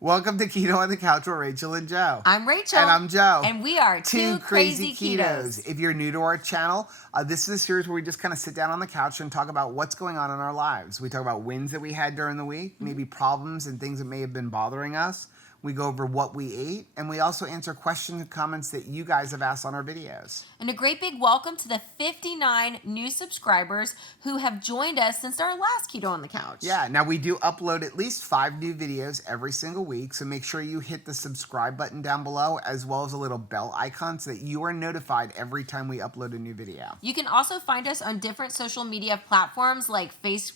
Welcome to Keto on the Couch with Rachel and Joe. I'm Rachel. And I'm Joe. And we are two crazy ketos. If you're new to our channel, this is a series where we just kind of sit down on the couch and talk about what's going on in our lives. We talk about wins that we had during the week, maybe problems and things that may have been bothering us. We go over what we ate, and we also answer questions and comments that you guys have asked on our videos. And a great big welcome to the 59 new subscribers who have joined us since our last Keto on the Couch. Yeah, now we do upload at least 5 new videos every single week, so make sure you hit the subscribe button down below as well as a little bell icon so that you are notified every time we upload a new video. You can also find us on different social media platforms like Facebook,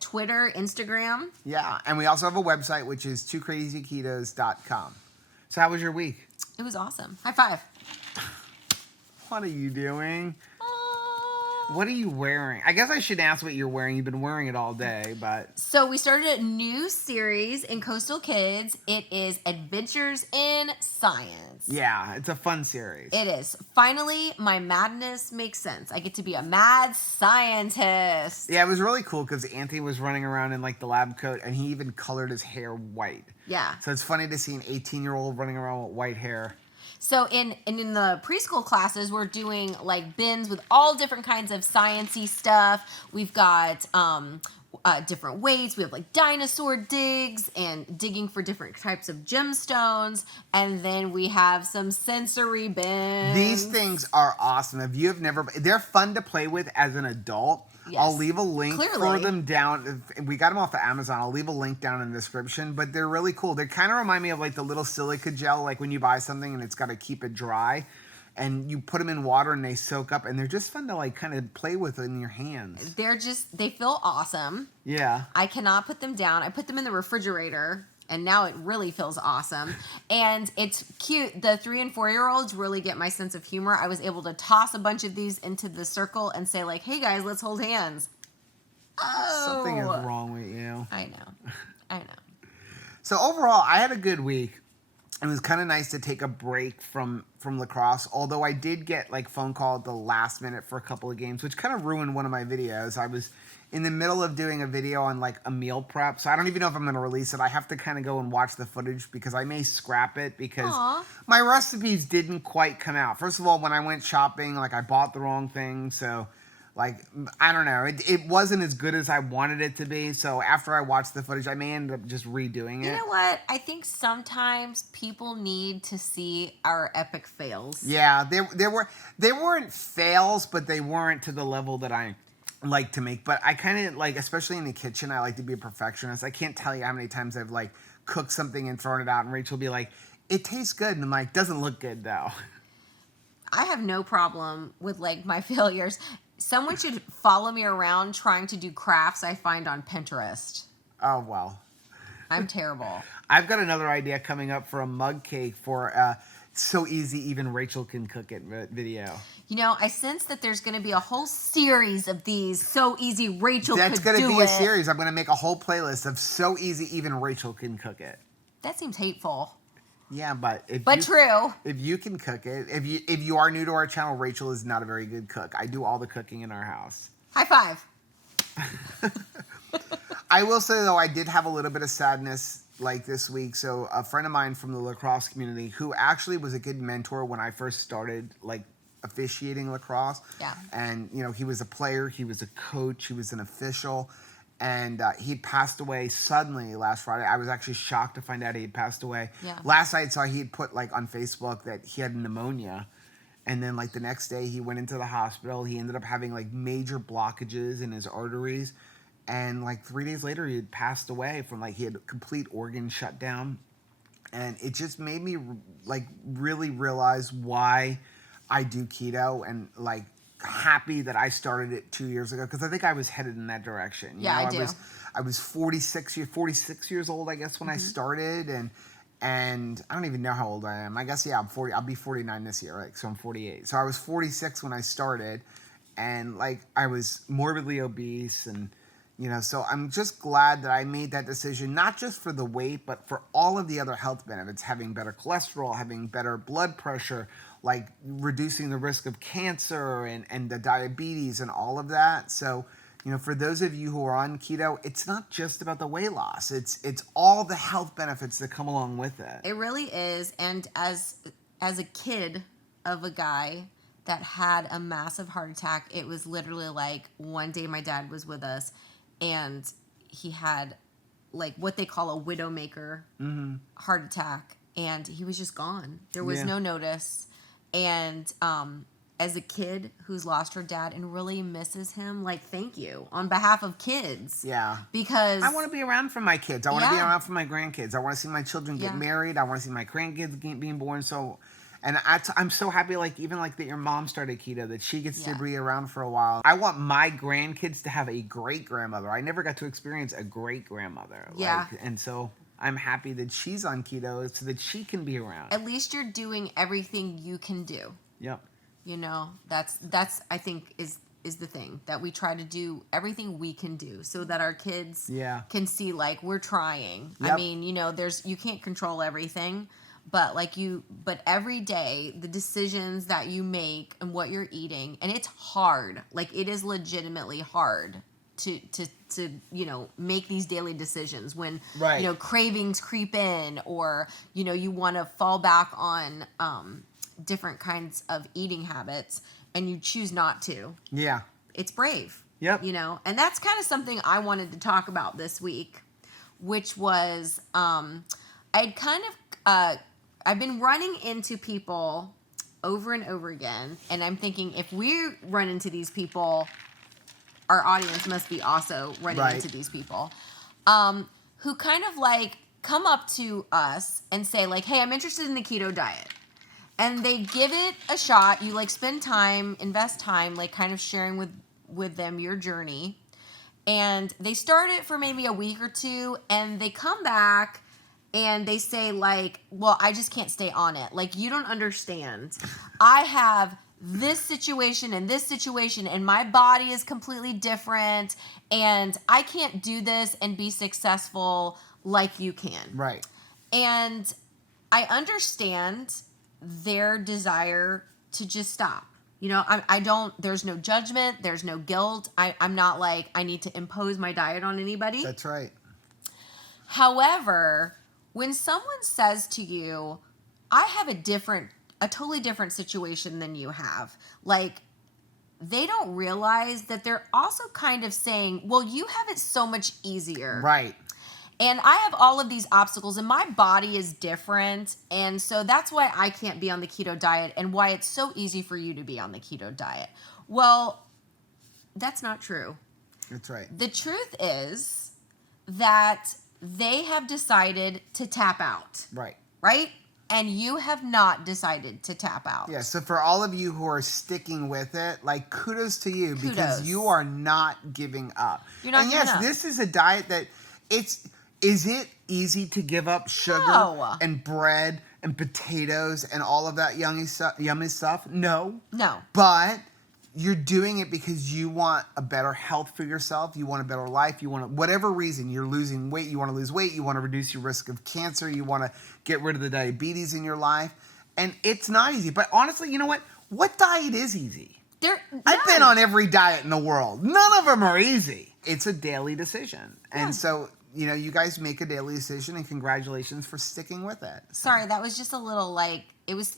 Twitter, Instagram. Yeah, and we also have a website, which is twocrazyketos.com. So how was your week? It was awesome. High five. What are you doing? What are you wearing? I guess I should ask what you're wearing. You've been wearing it all day, but... So we started a new series in Coastal Kids. It is Adventures in Science. Yeah, it's a fun series. It is. Finally, my madness makes sense. I get to be a mad scientist. Yeah, it was really cool because Anthony was running around in like the lab coat and he even colored his hair white. Yeah. So it's funny to see an 18-year-old running around with white hair. So in the preschool classes, we're doing like bins with all different kinds of sciencey stuff. We've got different weights. We have like dinosaur digs and digging for different types of gemstones. And then we have some sensory bins. These things are awesome. If you have never, they're fun to play with as an adult. Yes. I'll leave a link Clearly. for them down. We got them off of Amazon. I'll leave a link down in the description, but they're really cool. They kind of remind me of like the little silica gel, like when you buy something and it's got to keep it dry and you put them in water and they soak up and they're just fun to like kind of play with in your hands. They feel awesome. Yeah. I cannot put them down. I put them in the refrigerator. And now it really feels awesome. And it's cute. The 3 and 4-year-olds really get my sense of humor. I was able to toss a bunch of these into the circle and say like, hey guys, let's hold hands. Oh. Something is wrong with you. I know. So overall, I had a good week. It was kind of nice to take a break from lacrosse, although I did get like phone call at the last minute for a couple of games, which kind of ruined one of my videos. I was in the middle of doing a video on like a meal prep, so I don't even know if I'm going to release it. I have to kind of go and watch the footage because I may scrap it because my recipes didn't quite come out. First of all, when I went shopping, like I bought the wrong thing, so like, I don't know. It wasn't as good as I wanted it to be. So after I watched the footage, I may end up just redoing it. You know what? I think sometimes people need to see our epic fails. Yeah, they weren't fails, but they weren't to the level that I like to make. But I kind of like, especially in the kitchen, I like to be a perfectionist. I can't tell you how many times I've like cooked something and thrown it out, and Rachel will be like, "It tastes good," and I'm like, "Doesn't look good though." I have no problem with like my failures. Someone should follow me around trying to do crafts I find on Pinterest. Oh, well. I'm terrible. I've got another idea coming up for a mug cake for So Easy Even Rachel Can Cook It video. You know, I sense that there's going to be a whole series of these So Easy Rachel That's Could Do It. going to be a series. I'm going to make a whole playlist of So Easy Even Rachel Can Cook It. That seems hateful. Yeah, but true. If you can cook it, if you are new to our channel, Rachel is not a very good cook. I do all the cooking in our house. High five. I will say though, I did have a little bit of sadness like this week. So a friend of mine from the lacrosse community, who actually was a good mentor when I first started like officiating lacrosse. Yeah. And you know, he was a player, he was a coach, he was an official. And he passed away suddenly last Friday. I was actually shocked to find out he had passed away. Yeah. Last night, I saw he had put like on Facebook that he had pneumonia. And then like the next day, he went into the hospital. He ended up having like major blockages in his arteries. And like 3 days later, he had passed away from like he had complete organ shutdown. And it just made me like really realize why I do keto and like happy that I started it 2 years ago because I think I was headed in that direction. Yeah, I do. I was 46 years old, I guess, when I started, and I don't even know how old I am. I guess, yeah, I'm 40. I'll be 49 this year, right? So I'm 48. So I was 46 when I started, and like I was morbidly obese, and you know, so I'm just glad that I made that decision, not just for the weight, but for all of the other health benefits, having better cholesterol, having better blood pressure, like reducing the risk of cancer and the diabetes and all of that. So You know, for those of you who are on keto, it's not just about the weight loss. It's all the health benefits that come along with it. It really is. And as a kid of a guy that had a massive heart attack, it was literally like one day my dad was with us and he had like what they call a widowmaker heart attack, and he was just gone. There was no notice. And as a kid who's lost her dad and really misses him, like, thank you on behalf of kids. Yeah. Because I want to be around for my kids. I want to be around for my grandkids. I want to see my children get married. I want to see my grandkids being born. So, and I'm so happy, like, even like that your mom started keto, that she gets to be around for a while. I want my grandkids to have a great grandmother. I never got to experience a great grandmother. Yeah. Like, and so I'm happy that she's on keto so that she can be around. At least you're doing everything you can do. Yep. You know, that's I think is the thing, that we try to do everything we can do so that our kids can see like we're trying. Yep. I mean, you know, you can't control everything, but but every day the decisions that you make and what you're eating, and it's hard. Like, it is legitimately hard to you know, make these daily decisions when you know, cravings creep in, or you know, you want to fall back on different kinds of eating habits and you choose not to. Yeah. It's brave. Yep. You know, and that's kind of something I wanted to talk about this week, which was I'd kind of I've been running into people over and over again, and I'm thinking, if we run into these people, our audience must be also running into these people, who kind of like come up to us and say like, hey, I'm interested in the keto diet. And they give it a shot. You like spend time, invest time, like kind of sharing with them your journey. And they start it for maybe a week or two, and they come back and they say like, well, I just can't stay on it. Like, you don't understand. I have this situation, and my body is completely different, and I can't do this and be successful like you can. Right. And I understand their desire to just stop. You know, I don't, there's no judgment, there's no guilt. I'm not like, I need to impose my diet on anybody. That's right. However, when someone says to you, I have a totally different situation than you have, like, they don't realize that they're also kind of saying, well, you have it so much easier. Right. And I have all of these obstacles, and my body is different. And so that's why I can't be on the keto diet, and why it's so easy for you to be on the keto diet. Well, that's not true. That's right. The truth is that they have decided to tap out. Right. Right? And you have not decided to tap out. Yeah, so for all of you who are sticking with it, like, kudos to you, because you are not giving up. You're not giving up. And yes, this is a diet that is it easy to give up sugar and bread and potatoes and all of that yummy stuff? No. No. But you're doing it because you want a better health for yourself. You want a better life. You want whatever reason. You're losing weight. You want to lose weight. You want to reduce your risk of cancer. You want to get rid of the diabetes in your life. And it's not easy. But honestly, you know what? What diet is easy? I've been on every diet in the world. None of them are easy. It's a daily decision. Yeah. And so, you know, you guys make a daily decision, and congratulations for sticking with it. Sorry, that was just a little like,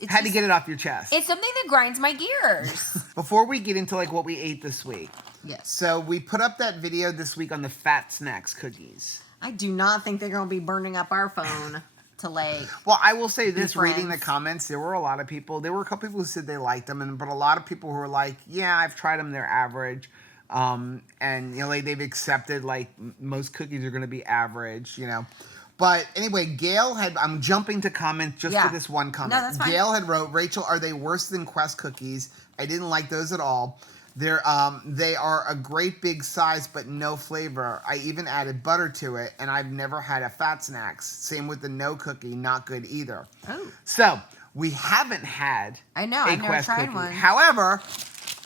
had to get it off your chest. It's something that grinds my gears. Before we get into like what we ate this week. Yes. So we put up that video this week on the Fat Snacks cookies. I do not think they're going to be burning up our phone to like. Well, I will say this, reading the comments, there were a lot of people, there were a couple people who said they liked them, but a lot of people who were like, yeah, I've tried them, they're average. And, you know, they've accepted, like, most cookies are going to be average, you know. But anyway, Gail had, I'm jumping to comments just for this one comment. No, that's fine. Gail had wrote, Rachel, are they worse than Quest cookies? I didn't like those at all. They are a great big size, but no flavor. I even added butter to it, and I've never had a Fat Snacks. Same with the no cookie, not good either. Oh. So, we haven't had I've never tried one. However,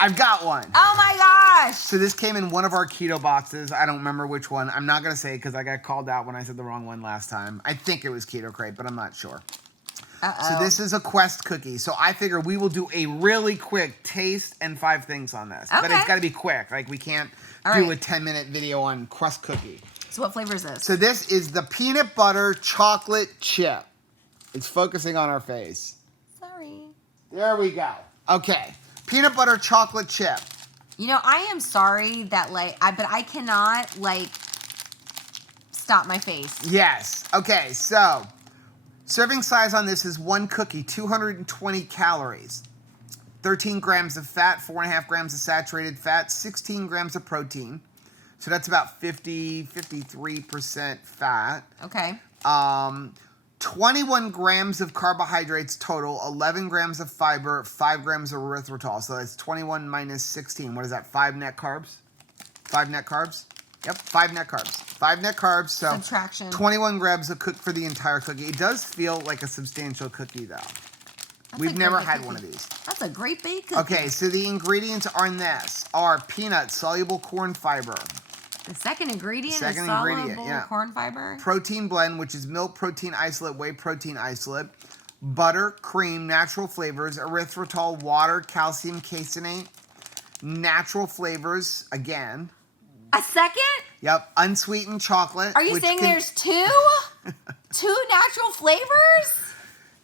I've got one. Oh my gosh! So this came in one of our keto boxes. I don't remember which one. I'm not going to say it because I got called out when I said the wrong one last time. I think it was Keto Crate, but I'm not sure. Uh-oh. So this is a Quest cookie. So I figure we will do a really quick taste and 5 things on this. But Okay. it's got to be quick. Like we can't All do right. a 10-minute video on Quest cookie. So what flavor is this? So this is the peanut butter chocolate chip. It's focusing on our face. Sorry. There we go. Okay. Peanut butter chocolate chip. You know, I am sorry that but I cannot stop my face. Yes. Okay, so serving size on this is 1 cookie, 220 calories, 13 grams of fat, 4.5 grams of saturated fat, 16 grams of protein. So that's about 53% fat. Okay. 21 grams of carbohydrates total, 11 grams of fiber, 5 grams of erythritol. So that's 21 minus 16. What is that? 5 net carbs? 5 net carbs? Yep, 5 net carbs. 5 net carbs. So Subtraction. 21 grams of cook for the entire cookie. It does feel like a substantial cookie though. We've never had one of these. That's a great bake cookie. Okay, so the ingredients on this are peanuts, soluble corn fiber, The second ingredient Second is ingredient, soluble yeah. corn fiber. protein blend, which is milk protein isolate, whey protein isolate, butter, cream, natural flavors, erythritol, water, calcium caseinate, natural flavors, again. A second? Yep, unsweetened chocolate. Are you which saying there's two? Two natural flavors?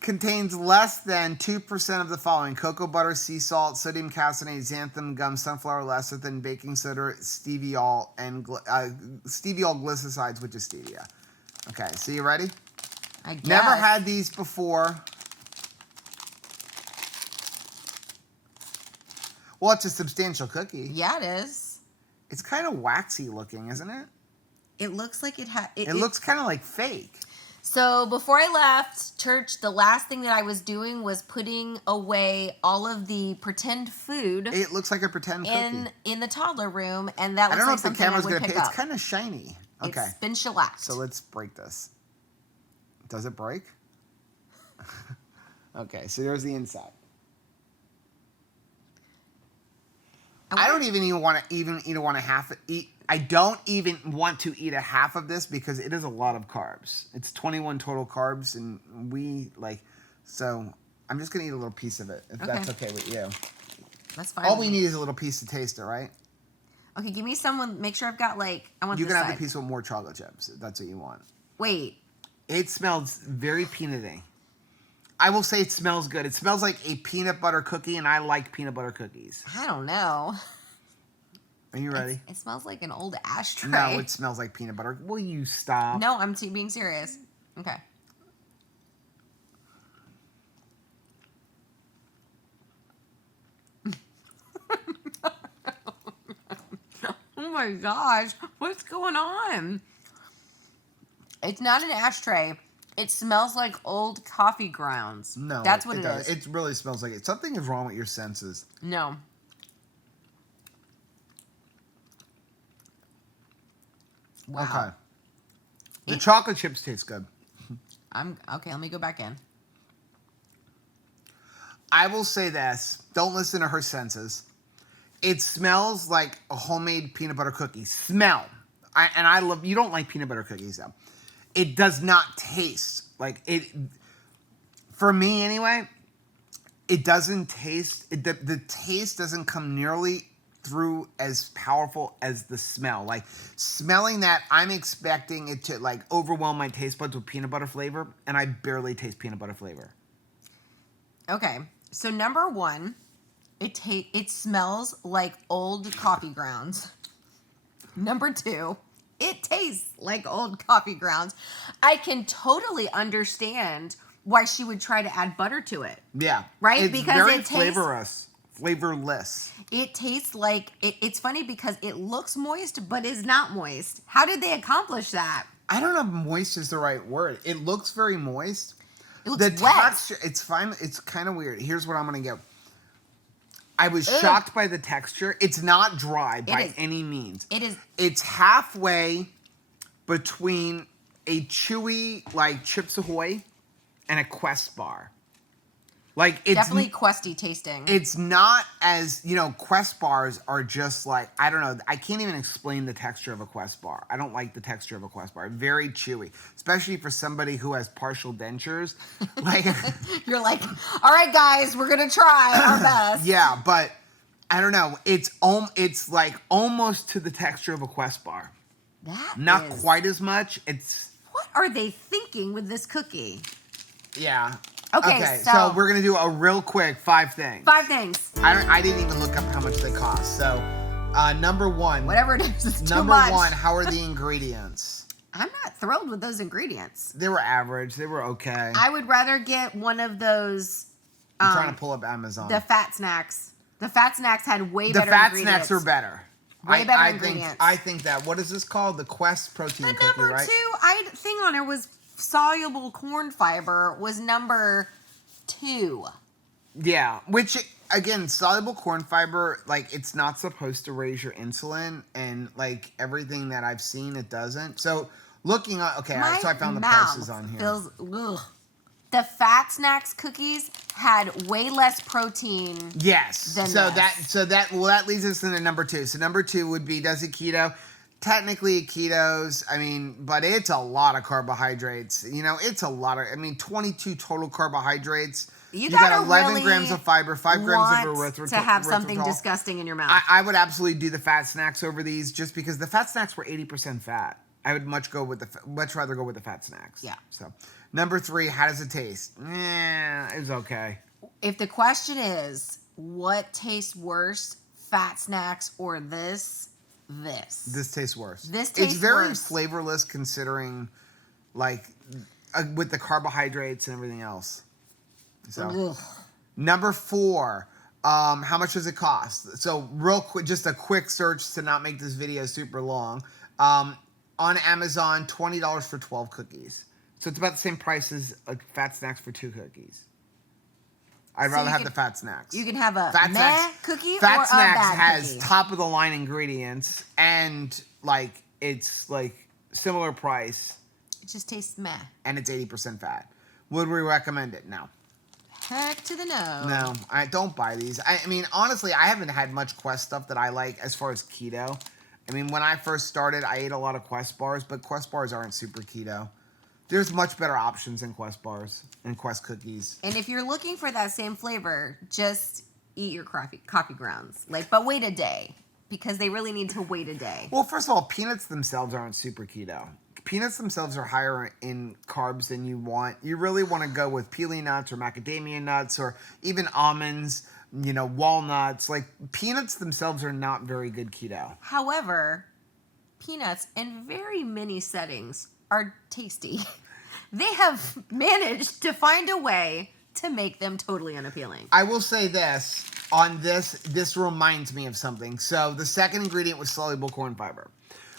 contains less than 2% of the following: cocoa butter, sea salt, sodium caseinate, xanthan gum, sunflower lecithin, baking soda, steviol, and steviol glycosides, which is stevia. Okay, so you ready? I guess. Never had these before. Well, it's a substantial cookie. Yeah, it is. It's kind of waxy looking, isn't it? It looks like it had. It looks kind of like fake. So before I left church, the last thing that I was doing was putting away all of the pretend food It looks like a pretend cookie. in the toddler room, and that I looks don't know like if the something I camera's would going to pick pick. It's up. kind of shiny. Okay. It's been shellacked. So let's break this. Does it break? Okay, so there's the inside. I don't even want to eat. I don't even want to eat a half of this because it is a lot of carbs. It's 21 total carbs, and so I'm just gonna eat a little piece of it if that's okay with you. That's fine. All with we me. need is a little piece to taste it, right? Okay, give me someone. Make sure I've got I want. You this can have side. the piece with more chocolate chips. If that's what you want. Wait. It smells very peanutty. I will say it smells good. It smells like a peanut butter cookie, and I like peanut butter cookies. I don't know. Are you ready? It smells like an old ashtray. No, it smells like peanut butter. Will you stop? No, I'm being serious. Okay. Oh my gosh, what's going on? It's not an ashtray. It smells like old coffee grounds. No, that's what it does. is. It really smells like it. Something is wrong with your senses. No. Wow. Okay. The chocolate chips taste good. I'm okay. Let me go back in. I will say this. Don't listen to her senses. It smells like a homemade peanut butter cookie. Smell. I love. You don't like peanut butter cookies though. It does not taste like it. For me anyway, it doesn't taste. The taste doesn't come nearly through as powerful as the smell. Like smelling that, I'm expecting it to like overwhelm my taste buds with peanut butter flavor, and I barely taste peanut butter flavor. Okay, so number one, it smells like old coffee grounds. Number two, it tastes like old coffee grounds. I can totally understand why she would try to add butter to it. Yeah, Right? It's Because very it tastes flavorless. It tastes like it's funny because it looks moist but is not moist. How did they accomplish that? I don't know if moist is the right word. It looks very moist. It looks The wet. texture, it's fine. It's kind of weird. Here's what I'm going to give. I was shocked by the texture. It's not dry by any means. It is. It's halfway between a chewy, like Chips Ahoy and a Quest bar. Like, it's definitely questy tasting. It's not as, Quest bars are just like, I don't know. I can't even explain the texture of a Quest bar. I don't like the texture of a Quest bar. Very chewy, especially for somebody who has partial dentures. Like, You're like, all right, guys, we're going to try our best. Yeah, but I don't know. It's like almost to the texture of a Quest bar. Not quite as much. What are they thinking with this cookie? Yeah. Okay, so we're gonna do a real quick 5 things. 5 things. I didn't even look up how much they cost. So, number 1. Whatever it is, it's too Number much. 1. How are the ingredients? I'm not thrilled with those ingredients. They were average. They were okay. I would rather get one of those. I'm trying to pull up Amazon. The fat snacks. The fat snacks had way better ingredients. ingredients. The fat snacks are better. Way better ingredients. I think that. What is this called? The Quest protein cookie, number right? 2 thing on it was soluble corn fiber was number 2. Yeah, which again, soluble corn fiber, like it's not supposed to raise your insulin, and like everything that I've seen, it doesn't. So looking at so I found the prices on here. Ugh. The fat snacks cookies had way less protein. Yes. Than that leads us into number 2. So number 2 would be, does it keto? Technically ketos, but it's a lot of carbohydrates. It's a lot of, 22 total carbohydrates. You got 11 really grams of fiber, 5 grams of erythritol. To have something disgusting in your mouth. I would absolutely do the fat snacks over these, just because the fat snacks were 80% fat. I would much rather go with the fat snacks. Yeah. So number 3, how does it taste? It was okay. If the question is, what tastes worse, fat snacks or this? This tastes worse. This tastes worse. It's very flavorless, considering, like, with the carbohydrates and everything else. So, number 4, how much does it cost? So, real quick, just a quick search to not make this video super long. On Amazon, $20 for 12 cookies. So it's about the same price as fat snacks for 2 cookies. I'd rather have the fat snacks. You can have a cookie Fat or a snacks bad has cookie. top of the line ingredients, and it's similar price. It just tastes meh. And it's 80% fat. Would we recommend it? No. Heck to the no. No, I don't buy these. Honestly, I haven't had much Quest stuff that I like as far as keto. When I first started, I ate a lot of Quest bars, but Quest bars aren't super keto. There's much better options than Quest bars and Quest cookies. And if you're looking for that same flavor, just eat your coffee grounds. But wait a day, because they really need to wait a day. Well, first of all, peanuts themselves aren't super keto. Peanuts themselves are higher in carbs than you want. You really want to go with peely nuts or macadamia nuts or even almonds, walnuts. Peanuts themselves are not very good keto. However, peanuts in very many settings are tasty. They have managed to find a way to make them totally unappealing. I will say this, on this reminds me of something. So the second ingredient was soluble corn fiber.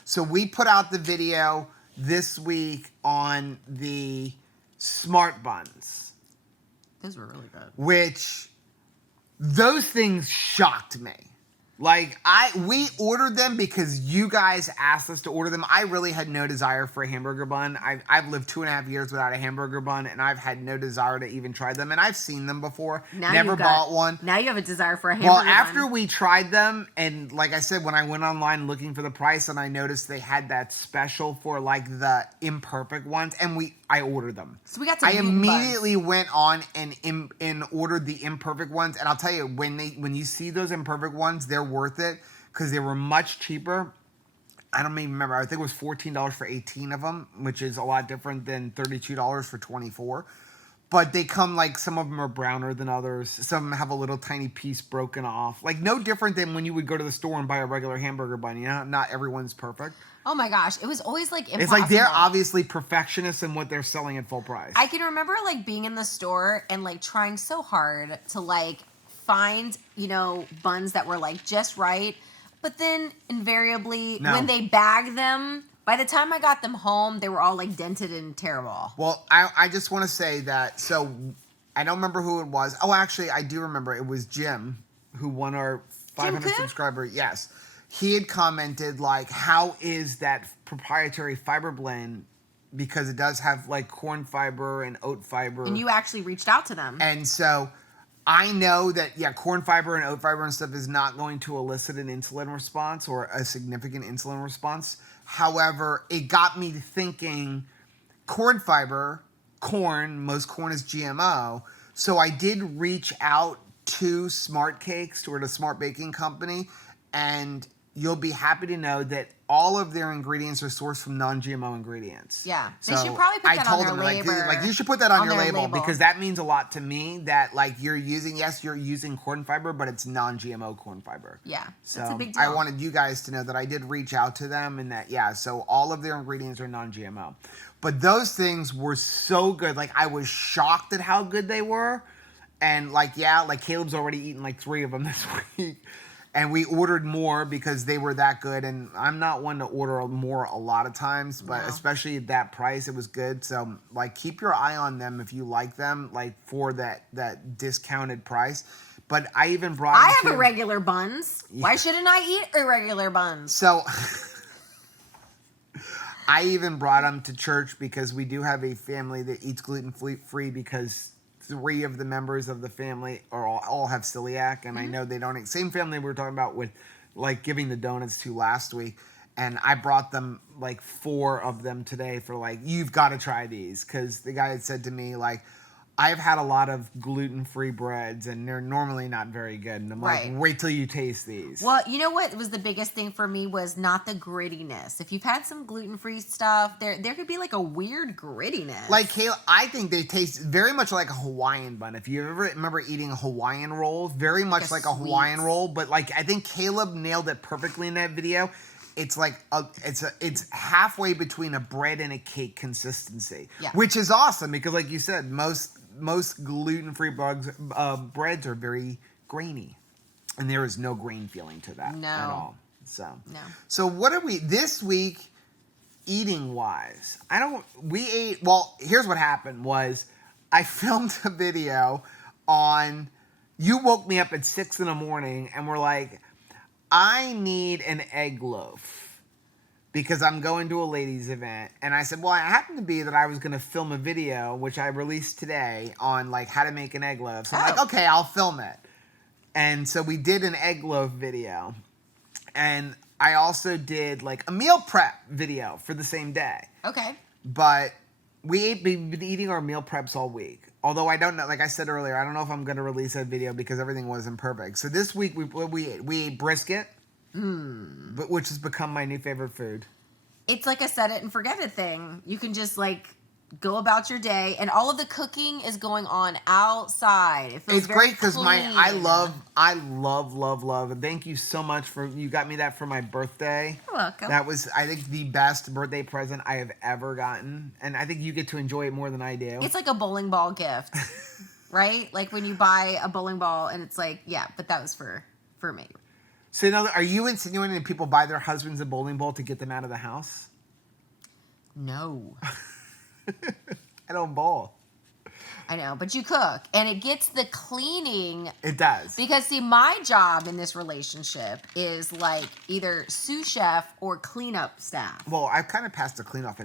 So we put out the video this week on the Smart Buns. Those were really good. Which, those things shocked me. We ordered them because you guys asked us to order them. I really had no desire for a hamburger bun. I've lived 2.5 years without a hamburger bun, and I've had no desire to even try them. And I've seen them before. Never bought one. Now you have a desire for a hamburger bun. Well, after we tried them, and like I said, when I went online looking for the price, and I noticed they had that special for the imperfect ones, and I ordered them. So we got some I immediately went on and ordered the imperfect ones, and I'll tell you, when you see those imperfect ones, they're worth it because they were much cheaper. I don't even remember. I think it was $14 for 18 of them, which is a lot different than $32 for 24. But they come some of them are browner than others. Some have a little tiny piece broken off. No different than when you would go to the store and buy a regular hamburger bun. Not everyone's perfect. Oh my gosh, it was always impossible. It's they're obviously perfectionists in what they're selling at full price. I can remember being in the store and trying so hard to find, buns that were just right. But then invariably when they bag them, by the time I got them home, they were all dented and terrible. Well, I just want to say that, so I don't remember who it was. Oh, actually, I do remember. It was Jim who won our 500 subscriber. Yes. He had commented how is that proprietary fiber blend, because it does have corn fiber and oat fiber. And you actually reached out to them. And so I know that, yeah, corn fiber and oat fiber and stuff is not going to elicit an insulin response or a significant insulin response. However, it got me thinking corn fiber, most corn is GMO. So I did reach out to Smart Cakes, or the Smart Baking Company, and you'll be happy to know that all of their ingredients are sourced from non-GMO ingredients. Yeah, they So should probably put I that told on them, their label. like you should put that on your their label, because that means a lot to me. That like you're using corn fiber, but it's non-GMO corn fiber. Yeah, So that's a big deal. I wanted you guys to know that I did reach out to them, and that so all of their ingredients are non-GMO. But those things were so good. Like I was shocked at how good they were. And like Caleb's already eaten like 3 of them this week. And we ordered more because they were that good. And I'm not one to order more a lot of times, but especially at that price, it was good. So like keep your eye on them if you like them, like for that discounted price. But I even brought I have irregular buns. Yeah. Why shouldn't I eat irregular buns? So I even brought them to church because we do have a family that eats gluten-free, because 3 of the members of the family all have celiac, and I know they don't eat. Same family we were talking about with like giving the donuts to last week, and I brought them like 4 of them today for like, you've got to try these, because the guy had said to me like, I've had a lot of gluten-free breads, and they're normally not very good. And I'm like, wait till you taste these. Well, you know what was the biggest thing for me was not the grittiness. If you've had some gluten-free stuff, there could be like a weird grittiness. Like, Kayla, I think they taste very much like a Hawaiian bun. If you ever remember eating a Hawaiian roll, very much like a Hawaiian roll. But like, I think Caleb nailed it perfectly in that video. It's like it's halfway between a bread and a cake consistency, which is awesome because, like you said, most gluten-free breads are very grainy, and there is no grain feeling to that at all. So what are we this week eating wise? Here's what happened was I filmed a video on. You woke me up at 6 a.m. and we're like, I need an egg loaf because I'm going to a ladies' event. And I said, well, it happened to be that I was going to film a video, which I released today, on like how to make an egg loaf. So I'm like, okay, I'll film it. And so we did an egg loaf video. And I also did like a meal prep video for the same day. Okay. But we've been eating our meal preps all week. Although I don't know, like I said earlier, I don't know if I'm going to release that video because everything wasn't perfect. So this week we ate brisket, which has become my new favorite food. It's like a set it and forget it thing. You can just like go about your day, and all of the cooking is going on outside. It feels very great because I love. And thank you so much you got me that for my birthday. You're welcome. That was, I think, the best birthday present I have ever gotten, and I think you get to enjoy it more than I do. It's like a bowling ball gift, right? Like when you buy a bowling ball, and it's like, yeah, but that was for me. So now, are you insinuating that people buy their husbands a bowling ball to get them out of the house? No. I don't bowl. I know, but you cook, and it gets the cleaning. It does. Because, see, my job in this relationship is like either sous chef or cleanup staff. Well, I've kind of passed the cleanup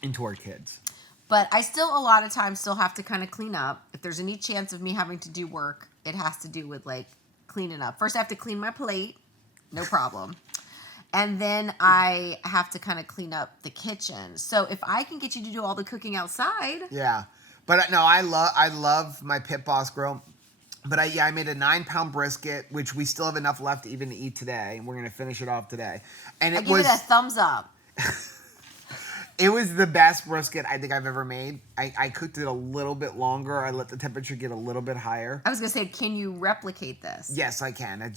into our kids. But I still, a lot of times, still have to kind of clean up. If there's any chance of me having to do work, it has to do with like cleaning up. First, I have to clean my plate. No problem. And then I have to kind of clean up the kitchen. So if I can get you to do all the cooking outside. Yeah. But no, I love my Pit Boss grill. But I made a 9-pound brisket, which we still have enough left even to eat today. And we're going to finish it off today. And I give it a thumbs up. It was the best brisket I think I've ever made. I cooked it a little bit longer. I let the temperature get a little bit higher. I was going to say, can you replicate this? Yes, I can.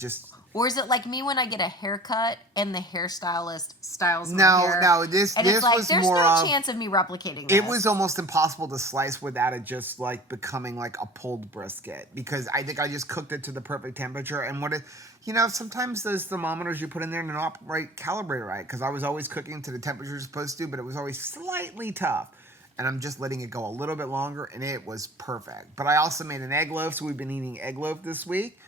Or is it like me when I get a haircut and the hairstylist styles my hair? No. This it's like, was there's more no chance of me replicating this. It was almost impossible to slice without it just like becoming like a pulled brisket, because I think I just cooked it to the perfect temperature. And sometimes those thermometers you put in there are not calibrated right, because I was always cooking to the temperature you're supposed to, but it was always slightly tough. And I'm just letting it go a little bit longer, and it was perfect. But I also made an egg loaf, so we've been eating egg loaf this week.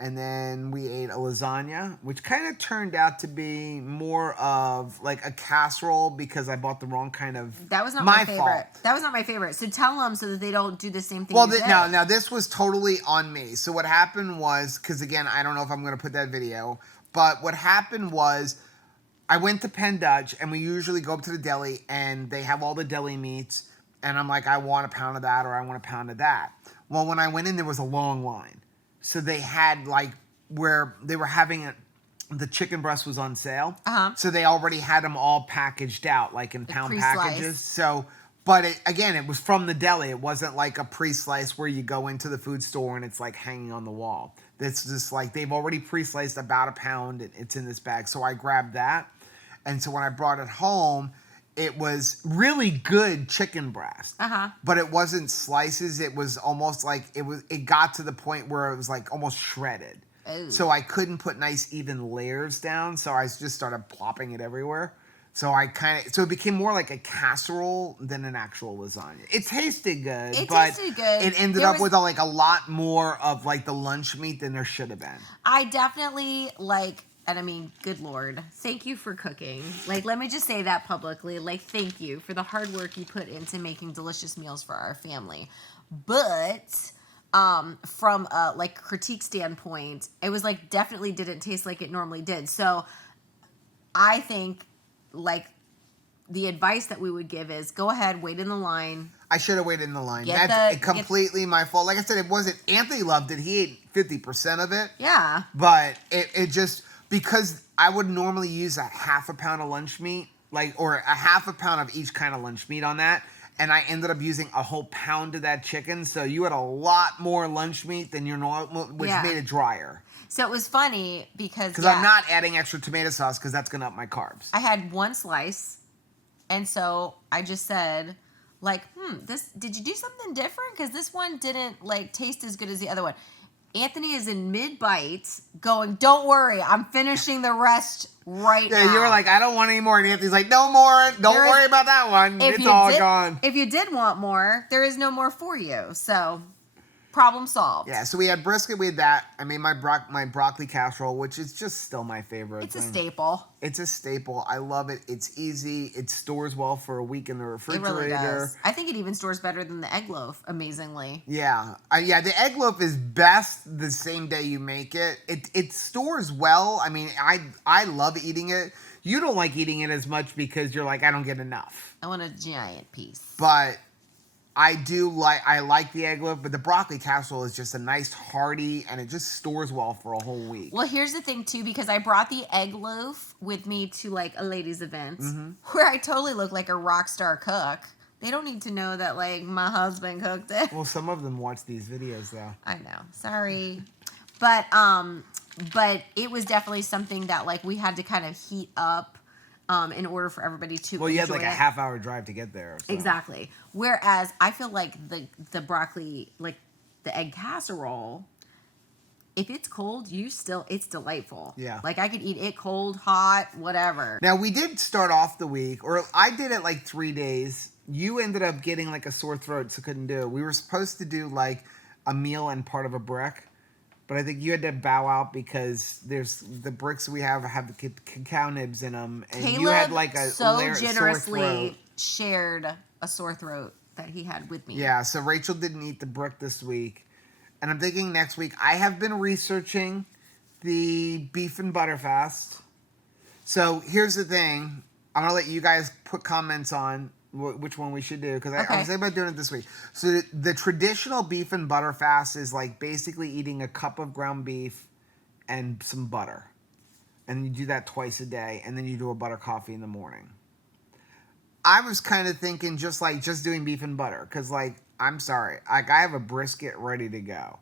And then we ate a lasagna, which kind of turned out to be more of like a casserole because I bought the wrong kind of. That was not my favorite. Fault. That was not my favorite. So tell them so that they don't do the same thing. Well, now this was totally on me. So what happened was, because again, I don't know if I'm going to put that video, but what happened was I went to Penn Dutch, and we usually go up to the deli, and they have all the deli meats, and I'm like, I want a pound of that, or I want a pound of that. Well, when I went in, there was a long line. So they had like where they were having it, the chicken breast was on sale. So they already had them all packaged out, like in pound packages. So, but it was from the deli. It wasn't like a pre-slice where you go into the food store and it's like hanging on the wall. It's just like they've already pre-sliced about a pound. It's in this bag. So I grabbed that. And so when I brought it home, it was really good chicken breast, but it wasn't slices. It was almost like it got to the point where it was like almost shredded. Ooh. So I couldn't put nice even layers down. So I just started plopping it everywhere. So it became more like a casserole than an actual lasagna. It tasted good, it ended up with a lot more of like the lunch meat than there should have been. I definitely and I mean, good Lord, thank you for cooking. Like, let me just say that publicly. Like, thank you for the hard work you put into making delicious meals for our family. But from a critique standpoint, it was like definitely didn't taste like it normally did. So I think the advice that we would give is go ahead, wait in the line. I should have waited in the line. That's completely my fault. Like I said, it wasn't. Anthony loved it. He ate 50% of it. Yeah. But it just. Because I would normally use a half a pound of lunch meat, or a half a pound of each kind of lunch meat on that, and I ended up using a whole pound of that chicken, so you had a lot more lunch meat than your normal, which made it drier. So it was funny because I'm not adding extra tomato sauce because that's going to up my carbs. I had one slice, and so I just said, did you do something different? Because this one didn't taste as good as the other one. Anthony is in mid-bite going, don't worry, I'm finishing the rest right now. Yeah, you were like, I don't want any more. And Anthony's like, no more. Don't worry about that one. It's all gone. If you did want more, there is no more for you. So, problem solved. Yeah, so we had brisket. We had that. I made my broccoli casserole, which is just still my favorite. It's a staple. It's a staple. I love it. It's easy. It stores well for a week in the refrigerator. It really does. I think it even stores better than the egg loaf, amazingly. Yeah. The egg loaf is best the same day you make it. It stores well. I mean, I love eating it. You don't like eating it as much because you're like, I don't get enough. I want a giant piece. But I like the egg loaf, but the broccoli casserole is just a nice hearty, and it just stores well for a whole week. Well, here's the thing too, because I brought the egg loaf with me to a ladies' event where I totally look like a rock star cook. They don't need to know that my husband cooked it. Well, some of them watch these videos though. I know. Sorry. But it was definitely something that we had to kind of heat up. In order for everybody to you had a half-hour drive to get there. So. Exactly. Whereas I feel like the broccoli, the egg casserole, if it's cold, it's delightful. Yeah. I could eat it cold, hot, whatever. Now, we did start off the week, or I did it 3 days. You ended up getting a sore throat, so couldn't do it. We were supposed to do a meal and part of a brick. But I think you had to bow out because there's the bricks we have the cacao nibs in them, and Caleb you had so generously shared a sore throat that he had with me. Yeah, so Rachel didn't eat the brick this week, and I'm thinking next week. I have been researching the beef and butter fast. So here's the thing: I'm gonna let you guys put comments on which one we should do, because I was thinking about doing it this week. So the traditional beef and butter fast is basically eating a cup of ground beef and some butter, and you do that twice a day, and then you do a butter coffee in the morning. I was kind of thinking just doing beef and butter, because I'm sorry, I have a brisket ready to go.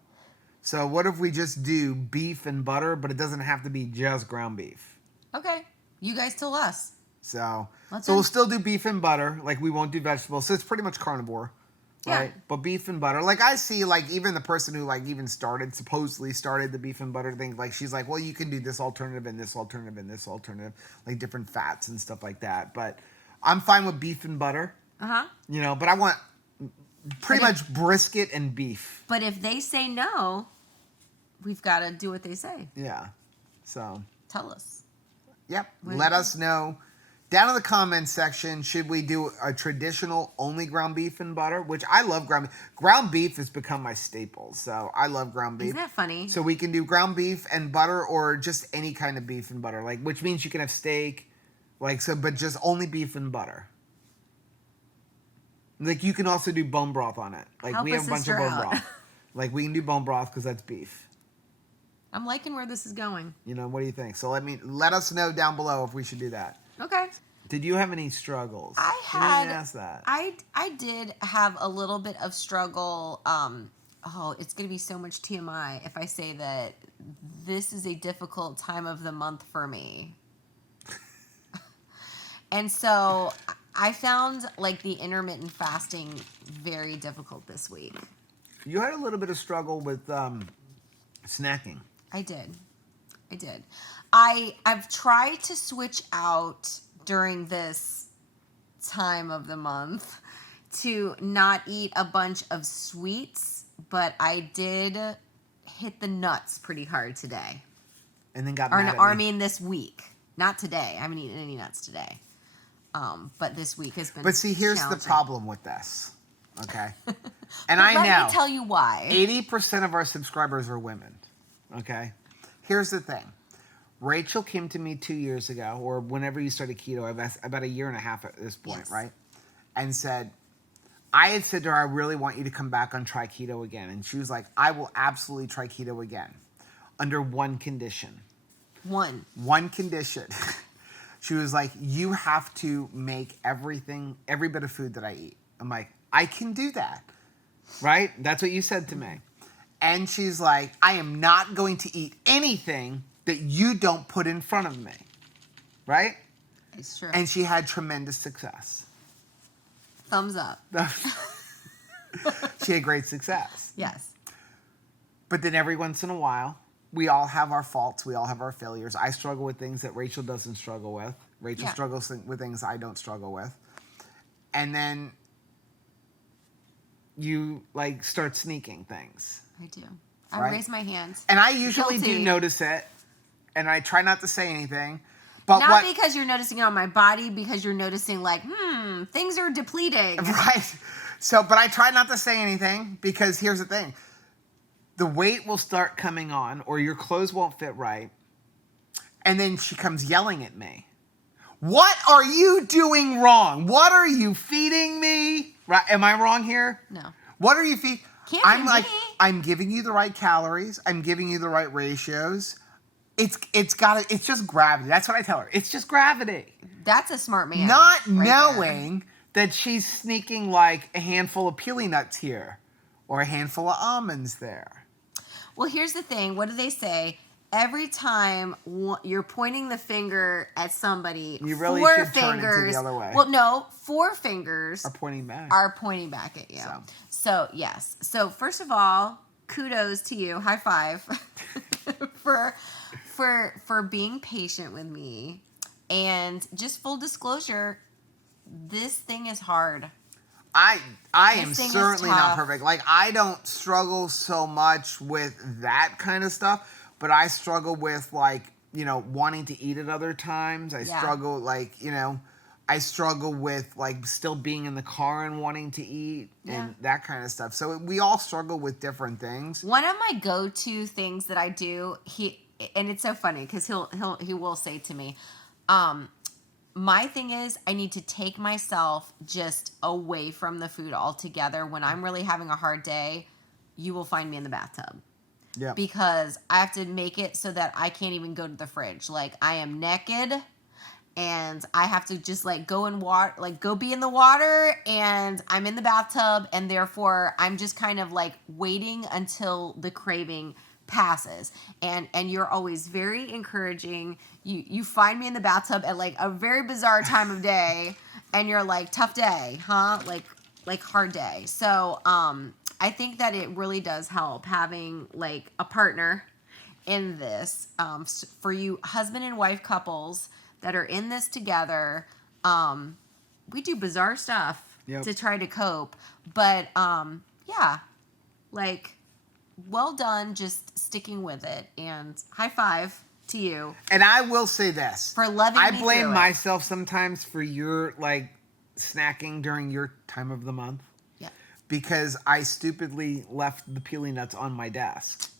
So what if we just do beef and butter, but it doesn't have to be just ground beef? Okay, you guys tell us. So we'll still do beef and butter. We won't do vegetables. So it's pretty much carnivore. Right? Yeah. But beef and butter. I see, even the person who, even supposedly started the beef and butter thing, she's well, you can do this alternative and this alternative and this alternative. Different fats and stuff like that. But I'm fine with beef and butter. But I want pretty much brisket and beef. But if they say no, we've got to do what they say. Yeah. So. Tell us. Yep. What Let us know down in the comments section. Should we do a traditional only ground beef and butter? Which I love ground beef. Ground beef has become my staple. So I love ground beef. Isn't that funny? So we can do ground beef and butter, or just any kind of beef and butter. Like, which means you can have steak, like, so, but just only beef and butter. Like, you can also do bone broth on it. Like, Help we a have a bunch of sister bone out. broth. Like, we can do bone broth because that's beef. I'm liking where this is going. You know, what do you think? So let us know down below if we should do that. Okay. Did you have any struggles? I You had. didn't ask that. I did have a little bit of struggle. It's gonna be so much TMI if I say that this is a difficult time of the month for me. And so I found like the intermittent fasting very difficult this week. You had a little bit of struggle with snacking. I did. I've tried to switch out during this time of the month to not eat a bunch of sweets, but I did hit the nuts pretty hard today. And then got mad at me. I mean this week. Not today. I haven't eaten any nuts today. But this week has been But see, here's the challenging. problem with this. Okay? And But I know. let me tell you why. 80% of our subscribers are women. Okay? Here's the thing. Rachel came to me 2 years ago, or whenever you started keto, about a year and a half at this point, Yes. right? And said, I had said to her, I really want you to come back on try keto again. And she was like, I will absolutely try keto again. Under one condition. One condition. She was like, you have to make every bit of food that I eat. I'm like, I can do that. Right? That's what you said to me. And she's like, I am not going to eat anything that you don't put in front of me. Right? It's true. And she had tremendous success. Thumbs up. She had great success. Yes. But then every once in a while, we all have our faults. We all have our failures. I struggle with things that Rachel doesn't struggle with. Rachel struggles with things I don't struggle with. And then you like start sneaking things. I do. I Right? raise my hands. And I usually Guilty. do notice it. And I try not to say anything. But Not because you're noticing it on my body, because you're noticing like, things are depleting. Right. So, but I try not to say anything because here's the thing. The weight will start coming on or your clothes won't fit right. And then she comes yelling at me. What are you doing wrong? What are you feeding me? Right? Am I wrong here? No. What are you feeding? Can't I'm be like, me. I'm giving you the right calories. I'm giving you the right ratios. It's just gravity. That's what I tell her. It's just gravity. That's a smart man. Not right knowing that she's sneaking like a handful of peely nuts here or a handful of almonds there. Well, here's the thing. What do they say? Every time you're pointing the finger at somebody, You really four should turn fingers. it to the other way. Well, no, 4 fingers Are pointing back. are pointing back at you. So yes. So first of all, kudos to you. High five for being patient with me. And just full disclosure, this thing is hard. I am This thing is certainly not tough. perfect. Like, I don't struggle so much with that kind of stuff, but I struggle with, like, wanting to eat at other times. I struggle, like, I struggle with, like, still being in the car and wanting to eat and that kind of stuff. So we all struggle with different things. One of my go-to things that I do, and it's so funny because he will say to me, my thing is I need to take myself just away from the food altogether. When I'm really having a hard day, you will find me in the bathtub. Yeah. Because I have to make it so that I can't even go to the fridge. Like, I am naked and I have to just like go be in the water, and I'm in the bathtub, and therefore I'm just kind of like waiting until the craving passes. And you're always very encouraging. You find me in the bathtub at like a very bizarre time of day, and you're like, tough day, huh? Like hard day. So I think that it really does help having like a partner in this. For you husband and wife couples that are in this together, we do bizarre stuff to try to cope. But like, well done just sticking with it. And high five to you And I will say this. for loving I me blame through it. myself sometimes for your, like, snacking during your time of the month. Yeah. Because I stupidly left the peely nuts on my desk.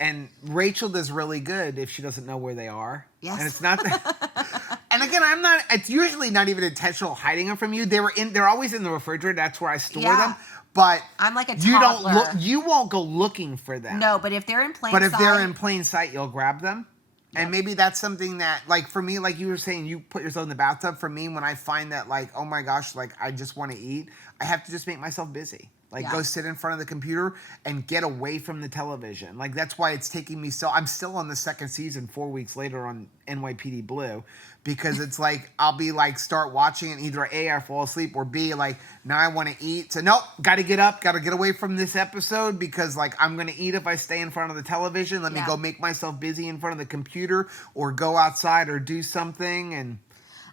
And Rachel does really good if she doesn't know where they are. Yes. And it's not that. And again, it's usually not even intentional hiding them from you. They're always in the refrigerator. That's where I store them. But I'm like a toddler. toddler. You won't go looking for them. No, but if they're in plain But if sight, they're in plain sight, you'll grab them. Yep. And maybe that's something that, like, for me, like you were saying, you put yourself in the bathtub. For me, when I find that, like, oh my gosh, like, I just want to eat, I have to just make myself busy. Like, go sit in front of the computer and get away from the television. Like, that's why it's taking me I'm still on the second season 4 weeks later on NYPD Blue. Because it's like, I'll be like, start watching and either A, I fall asleep, or B, like, now I want to eat. So, nope, got to get up, got to get away from this episode because, like, I'm going to eat if I stay in front of the television. Let me go make myself busy in front of the computer or go outside or do something. And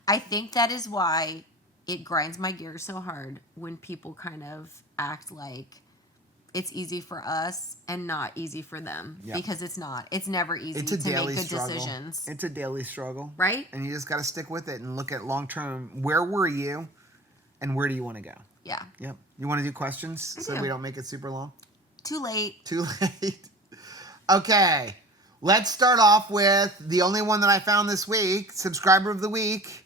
I think that is why it grinds my gears so hard when people kind of act like it's easy for us and not easy for them, because it's not. It's never easy to make good decisions. It's a daily struggle. Right? And you just got to stick with it and look at long term. Where were you and where do you want to go? Yeah. Yep. You want to do questions so we don't make it super long? Too late. Too late. Okay. Let's start off with the only one that I found this week, subscriber of the week.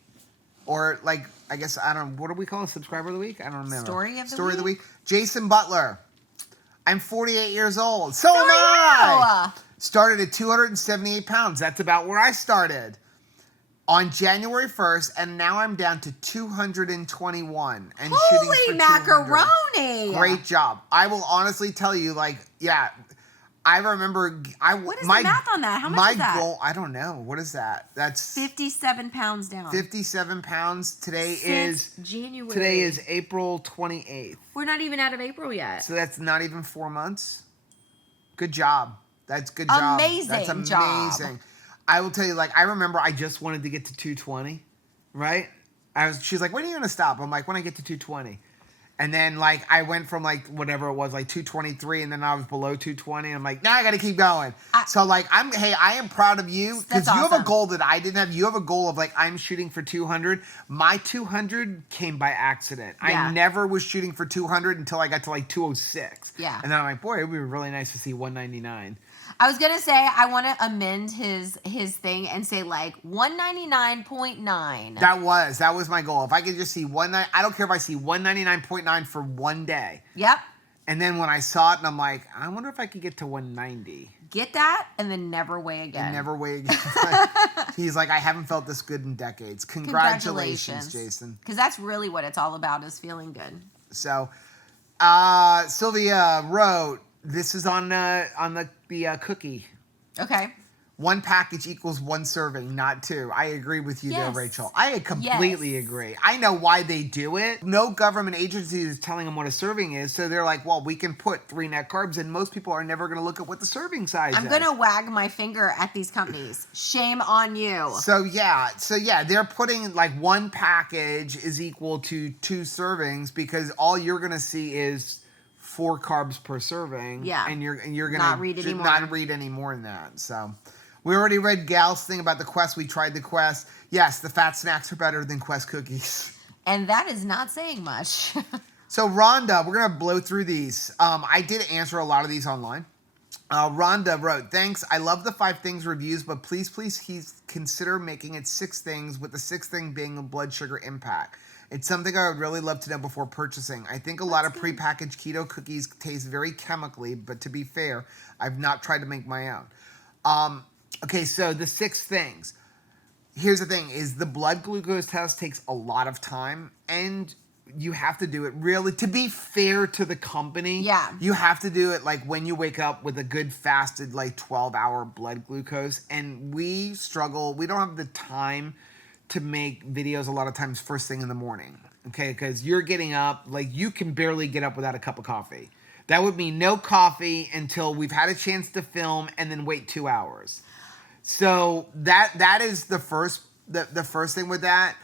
Or, like, I guess, I don't know, what do we call a subscriber of the week? I don't remember. Story of the week. Jason Butler. I'm 48 years old. So am I. Started at 278 pounds. That's about where I started. On January 1st, and now I'm down to 221. And Holy shooting for 200. macaroni. Great job. I will honestly tell you, like, yeah, I remember. What is the math on that? How much is that? My goal, I don't know. What is that? That's 57 pounds down. 57 pounds. Since January. Today is April 28th. We're not even out of April yet. So that's not even 4 months. Good job. That's good job. That's amazing. Job. I will tell you, like, I remember I just wanted to get to 220, right? She's like, when are you going to stop? I'm like, when I get to 220. And then, like, I went from, like, whatever it was, like 223, and then I was below 220. And I'm like, nah, I got to keep going. So, like, I am proud of you. Because you have a goal that I didn't have. You have a goal of, like, I'm shooting for 200. My 200 came by accident. I never was shooting for 200 until I got to, like, 206. Yeah. And then I'm like, boy, it would be really nice to see 199. I was going to say, I want to amend his thing and say, like, 199.9. That was my goal. If I could just see I don't care if I see 199.9 for one day. Yep. And then when I saw it, and I'm like, I wonder if I could get to 190. Get that, and then never weigh again. And never weigh again. He's like, I haven't felt this good in decades. Congratulations, Jason. Because that's really what it's all about, is feeling good. So, Sylvia wrote, this is on the cookie. Okay. 1 package equals 1 serving, not 2. I agree with you there, Rachel. I completely agree. I know why they do it. No government agency is telling them what a serving is, so they're like, well, we can put 3 net carbs, and most people are never going to look at what the serving size is. I'm going to wag my finger at these companies. Shame on you. So yeah, they're putting, like, 1 package is equal to 2 servings because all you're going to see is 4 carbs per serving. Yeah. And you're going to not read any more than that. So we already read Gal's thing about the Quest. We tried the Quest. Yes, the fat snacks are better than Quest cookies. And that is not saying much. So Rhonda, we're going to blow through these. I did answer a lot of these online. Rhonda wrote, thanks. I love the 5 things reviews, but please consider making it 6 things, with the 6th thing being a blood sugar impact. It's something I would really love to know before purchasing. I think a lot of prepackaged keto cookies taste very chemically, but to be fair, I've not tried to make my own. Okay, so the 6 things. Here's the thing, is the blood glucose test takes a lot of time, and you have to do it really, to be fair to the company. Yeah. You have to do it, like, when you wake up with a good fasted, like, 12-hour blood glucose, and we struggle. We don't have the time to make videos a lot of times first thing in the morning, okay? Because you're getting up, like, you can barely get up without a cup of coffee. That would mean no coffee until we've had a chance to film, and then wait 2 hours. So that is the first thing with that.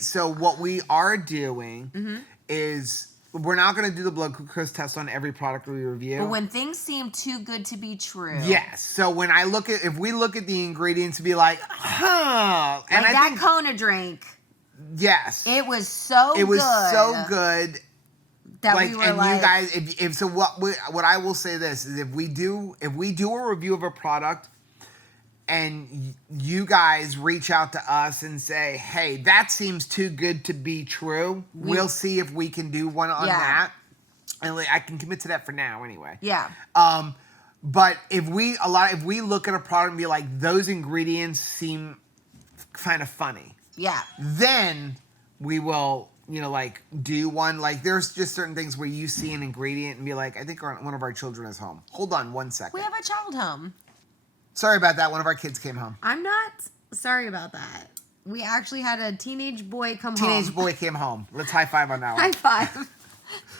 So what we are doing is, we're not going to do the blood glucose test on every product we review. But when things seem too good to be true. Yes. So when if we look at the ingredients and be like, huh. And like I that think, Kona drink. Yes. It was so good. It was so good. That we were and like, you guys, if so, what I will say this is if we do a review of a product, and you guys reach out to us and say, hey, that seems too good to be true, we'll see if we can do one on that. And I can commit to that for now anyway. Yeah. But if we look at a product and be like, those ingredients seem kind of funny. Yeah. Then we will, do one. Like, there's just certain things where you see an ingredient and be like, I think one of our children is home. Hold on 1 second. We have a child home. Sorry about that. One of our kids came home. I'm not sorry about that. We actually had a teenage boy come home. Teenage boy came home. Let's high five on that one. High five.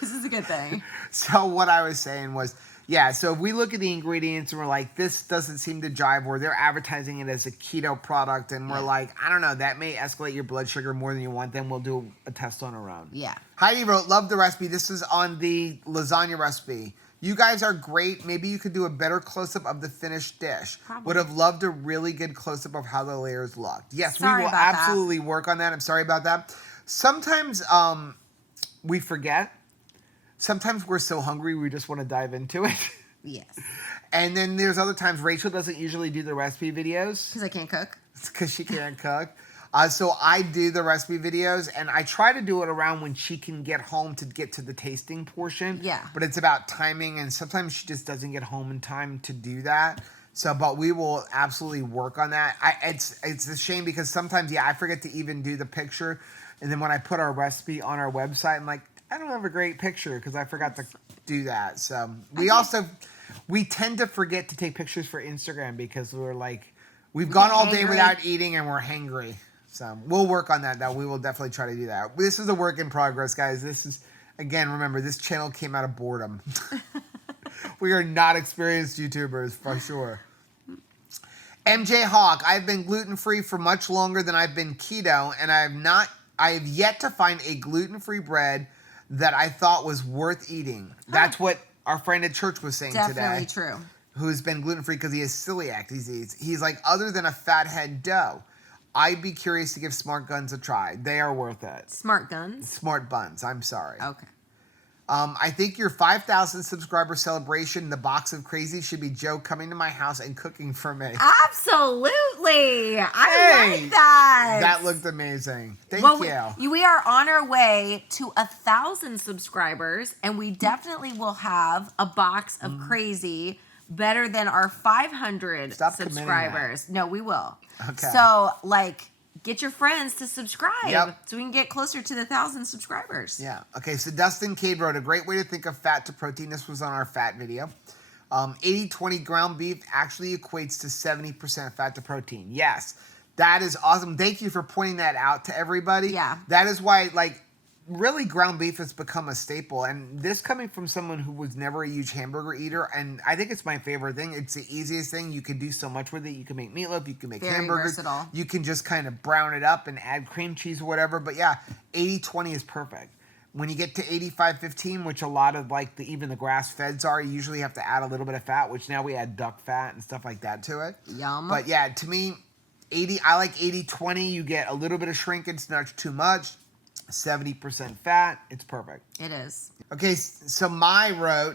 This is a good thing. So what I was saying was, so if we look at the ingredients and we're like, this doesn't seem to jive, or they're advertising it as a keto product, and we're like, I don't know, that may escalate your blood sugar more than you want, then we'll do a test on our own. Yeah. Heidi wrote, love the recipe. This is on the lasagna recipe. You guys are great. Maybe you could do a better close-up of the finished dish. Probably. Would have loved a really good close-up of how the layers looked. Yes, Sorry we will about absolutely work on that. I'm sorry about that. Sometimes we forget. Sometimes we're so hungry we just want to dive into it. Yes. And then there's other times Rachel doesn't usually do the recipe videos. Because I can't cook. It's because she can't cook. So I do the recipe videos, and I try to do it around when she can get home to get to the tasting portion. Yeah. But it's about timing, and sometimes she just doesn't get home in time to do that. So, but we will absolutely work on that. It's a shame because sometimes, I forget to even do the picture. And then when I put our recipe on our website, I'm like, I don't have a great picture because I forgot to do that. So we tend to forget to take pictures for Instagram because we've gone all day without eating and we're hangry. So we'll work on that, though. We will definitely try to do that. This is a work in progress, guys. This is, again, remember, this channel came out of boredom. We are not experienced YouTubers, for sure. MJ Hawk, I've been gluten-free for much longer than I've been keto, and I have yet to find a gluten-free bread that I thought was worth eating. That's what our friend at church was saying today. Definitely true. Who's been gluten-free because he has celiac disease. He's like, other than a fathead dough, I'd be curious to give Smart Guns a try. They are worth it. Smart Guns? Smart Buns, I'm sorry. Okay. I think your 5,000 subscriber celebration, the box of crazy, should be Joe coming to my house and cooking for me. Absolutely. I like that. That looked amazing. Thank you. We are on our way to 1,000 subscribers, and we definitely will have a box of crazy better than our 500 subscribers. No, we will. Okay. So, get your friends to subscribe so we can get closer to the 1,000 subscribers. Yeah. Okay, so Dustin Cade wrote, a great way to think of fat to protein. This was on our fat video. 80-20 ground beef actually equates to 70% fat to protein. Yes. That is awesome. Thank you for pointing that out to everybody. Yeah. That is why, really ground beef has become a staple. And this coming from someone who was never a huge hamburger eater, and I think it's my favorite thing. It's the easiest thing. You can do so much with it. You can make meatloaf. You can make hamburgers. Versatile. You can just kind of brown it up and add cream cheese or whatever. But yeah, 80-20 is perfect. When you get to 85-15, which a lot of even the grass-feds are, you usually have to add a little bit of fat, which now we add duck fat and stuff like that to it. Yum. But yeah, to me, I like 80-20. You get a little bit of shrinkage, not too much. 70% fat. It's perfect. It is. Okay, so Mai wrote,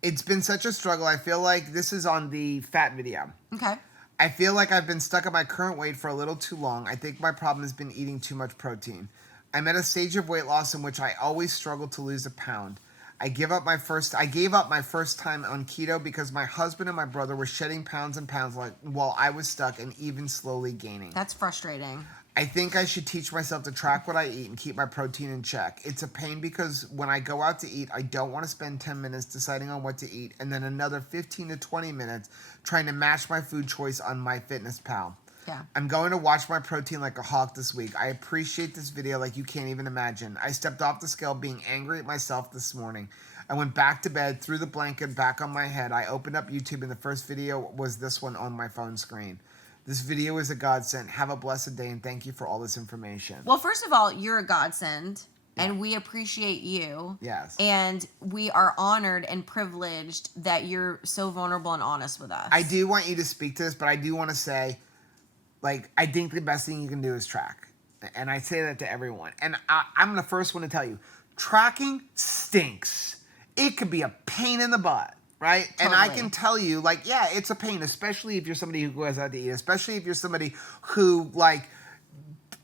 it's been such a struggle. I feel like this is on the fat video. Okay. I feel like I've been stuck at my current weight for a little too long. I think my problem has been eating too much protein. I'm at a stage of weight loss in which I always struggle to lose a pound. I gave up my first time on keto because my husband and my brother were shedding pounds and pounds while I was stuck and even slowly gaining. That's frustrating. I think I should teach myself to track what I eat and keep my protein in check. It's a pain because when I go out to eat, I don't want to spend 10 minutes deciding on what to eat and then another 15 to 20 minutes trying to match my food choice on MyFitnessPal. Yeah. I'm going to watch my protein like a hawk this week. I appreciate this video like you can't even imagine. I stepped off the scale being angry at myself this morning. I went back to bed, threw the blanket back on my head. I opened up YouTube and the first video was this one on my phone screen. This video is a godsend. Have a blessed day and thank you for all this information. Well, first of all, you're a godsend. and we appreciate you. Yes. And we are honored and privileged that you're so vulnerable and honest with us. I do want you to speak to this, but I do want to say, like, I think the best thing you can do is track. And I say that to everyone. And I'm the first one to tell you, tracking stinks. It could be a pain in the butt, right? Totally. And I can tell you, like, yeah, it's a pain, especially if you're somebody who goes out to eat, especially if you're somebody who, like,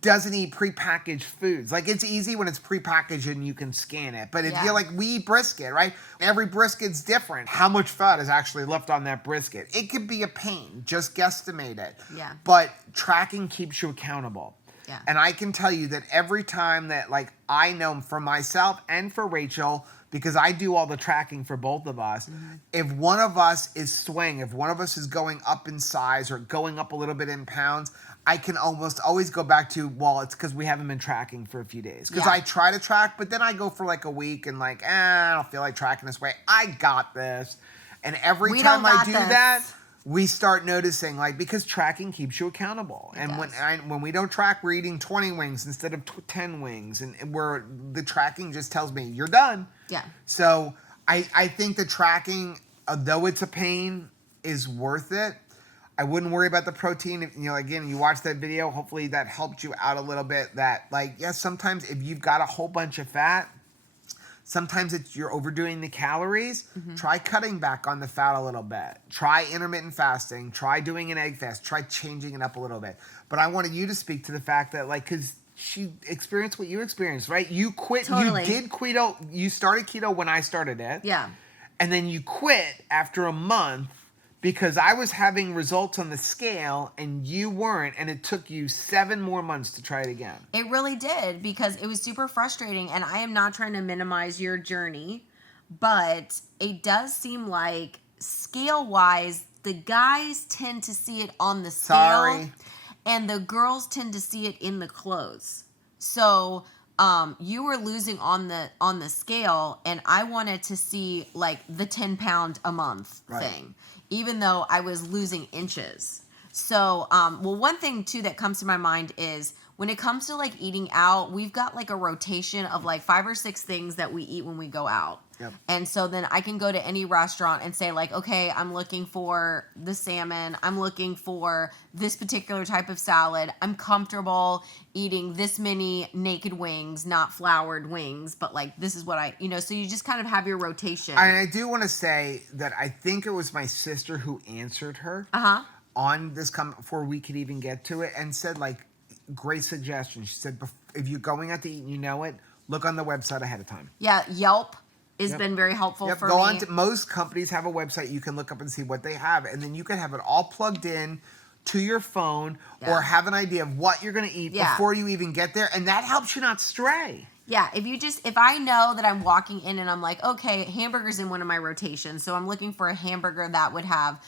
doesn't eat prepackaged foods. Like, it's easy when it's prepackaged and you can scan it. But if you're like, we eat brisket, right? Every brisket's different. How much fat is actually left on that brisket? It could be a pain. Just guesstimate it. Yeah. But tracking keeps you accountable. Yeah. And I can tell you that every time that, like, I know for myself and for Rachel, because I do all the tracking for both of us, if one of us is swaying, if one of us is going up in size or going up a little bit in pounds, I can almost always go back to, well, it's because we haven't been tracking for a few days. Because I try to track, but then I go for like a week and like, I don't feel like tracking this way. I got this. And every time I do that, we start noticing, like, because tracking keeps you accountable. And when we don't track, we're eating 20 wings instead of 10 wings. And the tracking just tells me, you're done. Yeah. So I think the tracking, though it's a pain, is worth it. I wouldn't worry about the protein. If, again, you watch that video, hopefully that helped you out a little bit. That, like, yes, sometimes if you've got a whole bunch of fat, sometimes you're overdoing the calories. Try cutting back on the fat a little bit. Try intermittent fasting. Try doing an egg fast. Try changing it up a little bit. But I wanted you to speak to the fact that, like, because she experienced what you experienced, right? You quit. Totally. You did keto. You started keto when I started it. Yeah. And then you quit after a month because I was having results on the scale and you weren't, and it took you 7 more months to try it again. It really did, because it was super frustrating, and I am not trying to minimize your journey, but it does seem like scale-wise, the guys tend to see it on the scale, and the girls tend to see it in the clothes. So you were losing on the scale, and I wanted to see, like, the 10-pound a month thing, even though I was losing inches. So, well, one thing too that comes to my mind is when it comes to, like, eating out, we've got, like, a rotation of, like, 5 or 6 things that we eat when we go out. Yep. And so then I can go to any restaurant and say, like, okay, I'm looking for the salmon. I'm looking for this particular type of salad. I'm comfortable eating this many naked wings, not floured wings, but, like, this is what so you just kind of have your rotation. And I do want to say that I think it was my sister who answered her on this before we could even get to it, and said, like, great suggestion. She said, if you're going out to eat and you know it, look on the website ahead of time. Yeah, Yelp has been very helpful for me. Go on to, most companies have a website you can look up and see what they have, and then you can have it all plugged in to your phone or have an idea of what you're going to eat before you even get there, and that helps you not stray. Yeah, if I know that I'm walking in and I'm like, okay, hamburger's in one of my rotations, so I'm looking for a hamburger that would have,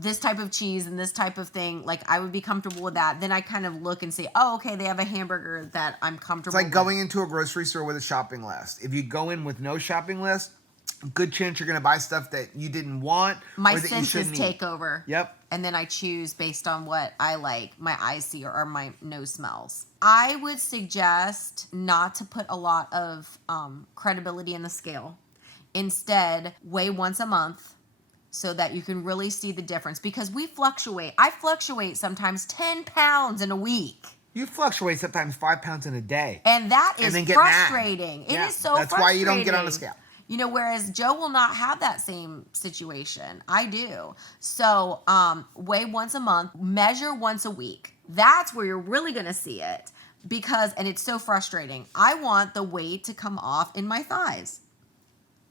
this type of cheese and this type of thing, like, I would be comfortable with that. Then I kind of look and say, oh, okay, they have a hamburger that I'm comfortable with. It's like going into a grocery store with a shopping list. If you go in with no shopping list, good chance you're going to buy stuff that you didn't want my or that you shouldn't senses take over. Yep. And then I choose based on what I like, my eyes see or my nose smells. I would suggest not to put a lot of credibility in the scale. Instead, weigh once a month so that you can really see the difference. Because we fluctuate. I fluctuate sometimes 10 pounds in a week. You fluctuate sometimes 5 pounds in a day. And that is frustrating. It is so frustrating. That's why you don't get on the scale. Whereas Joe will not have that same situation. I do. So weigh once a month, measure once a week. That's where you're really going to see it, and it's so frustrating. I want the weight to come off in my thighs.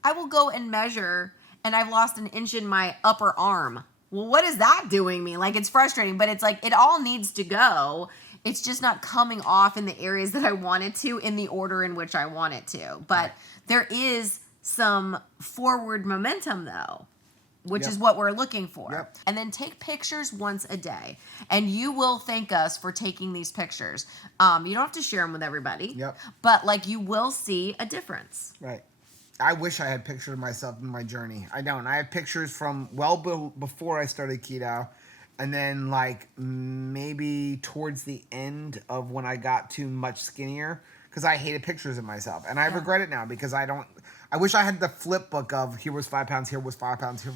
I will go and measure, and I've lost an inch in my upper arm. Well, what is that doing me? Like, it's frustrating, but it's like it all needs to go. It's just not coming off in the areas that I want it to in the order in which I want it to. But there is some forward momentum, though, which is what we're looking for. And then take pictures once a day, and you will thank us for taking these pictures. You don't have to share them with everybody, but, like, you will see a difference. Right. I wish I had pictures of myself in my journey. I don't. I have pictures from before I started keto, and then, like, maybe towards the end of when I got too much skinnier, because I hated pictures of myself, and I regret it now because I don't. I wish I had the flip book of here was 5 pounds, here was 5 pounds, here.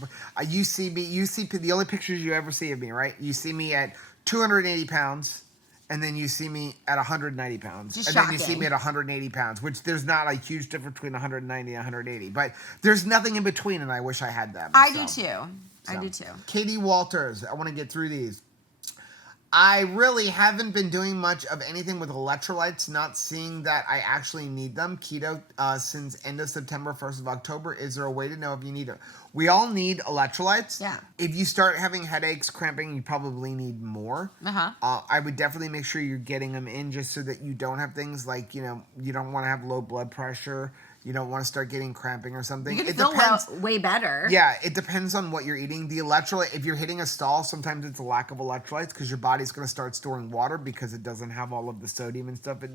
You see the only pictures you ever see of me, right? You see me at 280 pounds, and then you see me at 190 pounds, Just and shocking. then you see me at 180 pounds, which there's not a huge difference between 190 and 180, but there's nothing in between, and I wish I had them. I do too. I do too. Katie Walters, I want to get through these. I really haven't been doing much of anything with electrolytes, not seeing that I actually need them. Keto since end of September, 1st of October. Is there a way to know if you need them? We all need electrolytes. Yeah. If you start having headaches, cramping, you probably need more. I would definitely make sure you're getting them in just so that you don't have things like, you don't want to have low blood pressure. You don't want to start getting cramping or something. You can feel way better. Yeah, it depends on what you're eating. The electrolyte, if you're hitting a stall, sometimes it's a lack of electrolytes because your body's going to start storing water because it doesn't have all of the sodium and stuff it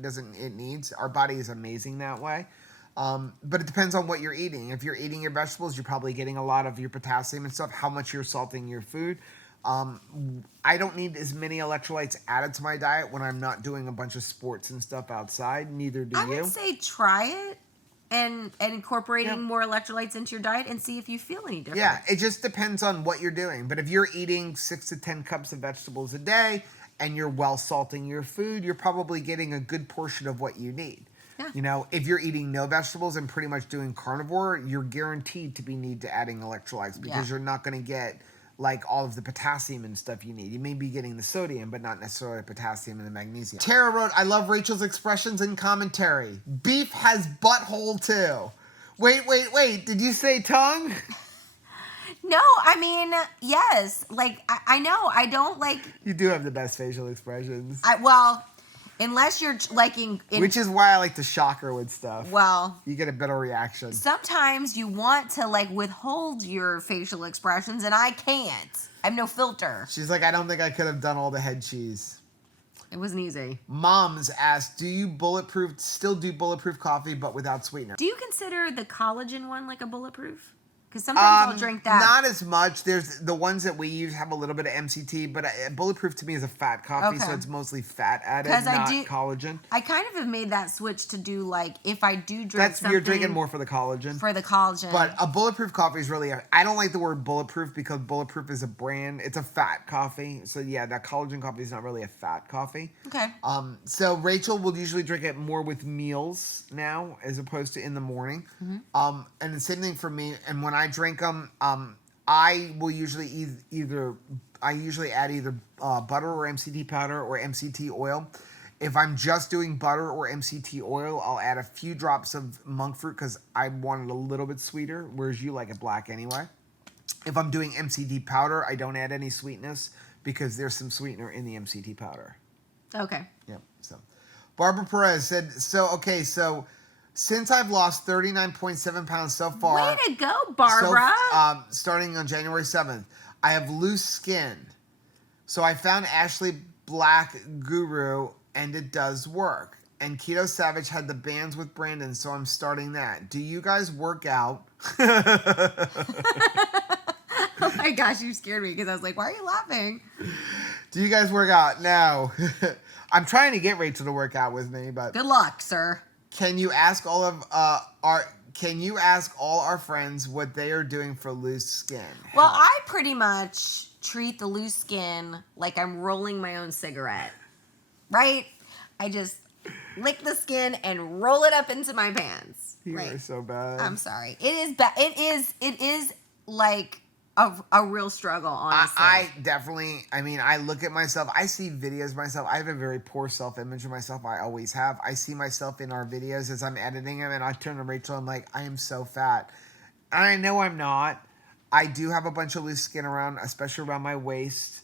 needs. Our body is amazing that way. But it depends on what you're eating. If you're eating your vegetables, you're probably getting a lot of your potassium and stuff, how much you're salting your food. I don't need as many electrolytes added to my diet when I'm not doing a bunch of sports and stuff outside. Neither do you. I would say try it. And incorporating more electrolytes into your diet and see if you feel any different. Yeah, it just depends on what you're doing. But if you're eating 6 to 10 cups of vegetables a day and you're well salting your food, you're probably getting a good portion of what you need. Yeah. If you're eating no vegetables and pretty much doing carnivore, you're guaranteed to need to adding electrolytes because you're not going to get like all of the potassium and stuff you need. You may be getting the sodium, but not necessarily the potassium and the magnesium. Tara wrote, I love Rachel's expressions and commentary. Beef has butthole too. Wait. Did you say tongue? No, I mean, yes. Like, I know. I don't like... You do have the best facial expressions. Unless you're liking... Which is why I like to shock her with stuff. Well... You get a better reaction. Sometimes you want to, withhold your facial expressions, and I can't. I have no filter. She's like, I don't think I could have done all the head cheese. It wasn't easy. Moms asked, do you still do bulletproof coffee, but without sweetener? Do you consider the collagen one like a bulletproof? Because sometimes I'll drink that. Not as much. There's the ones that we use have a little bit of MCT, but Bulletproof to me is a fat coffee, so it's mostly fat added, not collagen. I kind of have made that switch to do if I do drink something. You're drinking more for the collagen. For the collagen. But a Bulletproof coffee is really, I don't like the word Bulletproof because Bulletproof is a brand. It's a fat coffee. So yeah, that collagen coffee is not really a fat coffee. Okay. So Rachel will usually drink it more with meals now as opposed to in the morning. Mm-hmm. And the same thing for me. And when I drink them, I will usually add either butter or MCT powder or MCT oil. If I'm just doing butter or MCT oil, I'll add a few drops of monk fruit because I want it a little bit sweeter, whereas you like it black anyway. If I'm doing MCT powder, I don't add any sweetness because there's some sweetener in the MCT powder. Okay. Yep. So, Barbara Perez said, so since I've lost 39.7 pounds so far. Way to go, Barbara. Starting on January 7th, I have loose skin. So I found Ashley Black Guru, and it does work. And Keto Savage had the bands with Brandon, so I'm starting that. Do you guys work out? Oh my gosh, you scared me because I was like, why are you laughing? Do you guys work out? No. I'm trying to get Rachel to work out with me, but... Good luck, sir. Can you ask all our friends what they are doing for loose skin? Well, I pretty much treat the loose skin like I'm rolling my own cigarette. Right? I just lick the skin and roll it up into my pants. You are so bad. I'm sorry. It is bad. It is like a real struggle, honestly. I look at myself. I see videos of myself. I have a very poor self-image of myself. I always have. I see myself in our videos as I'm editing them, and I turn to Rachel. I'm like, I am so fat. And I know I'm not. I do have a bunch of loose skin around, especially around my waist.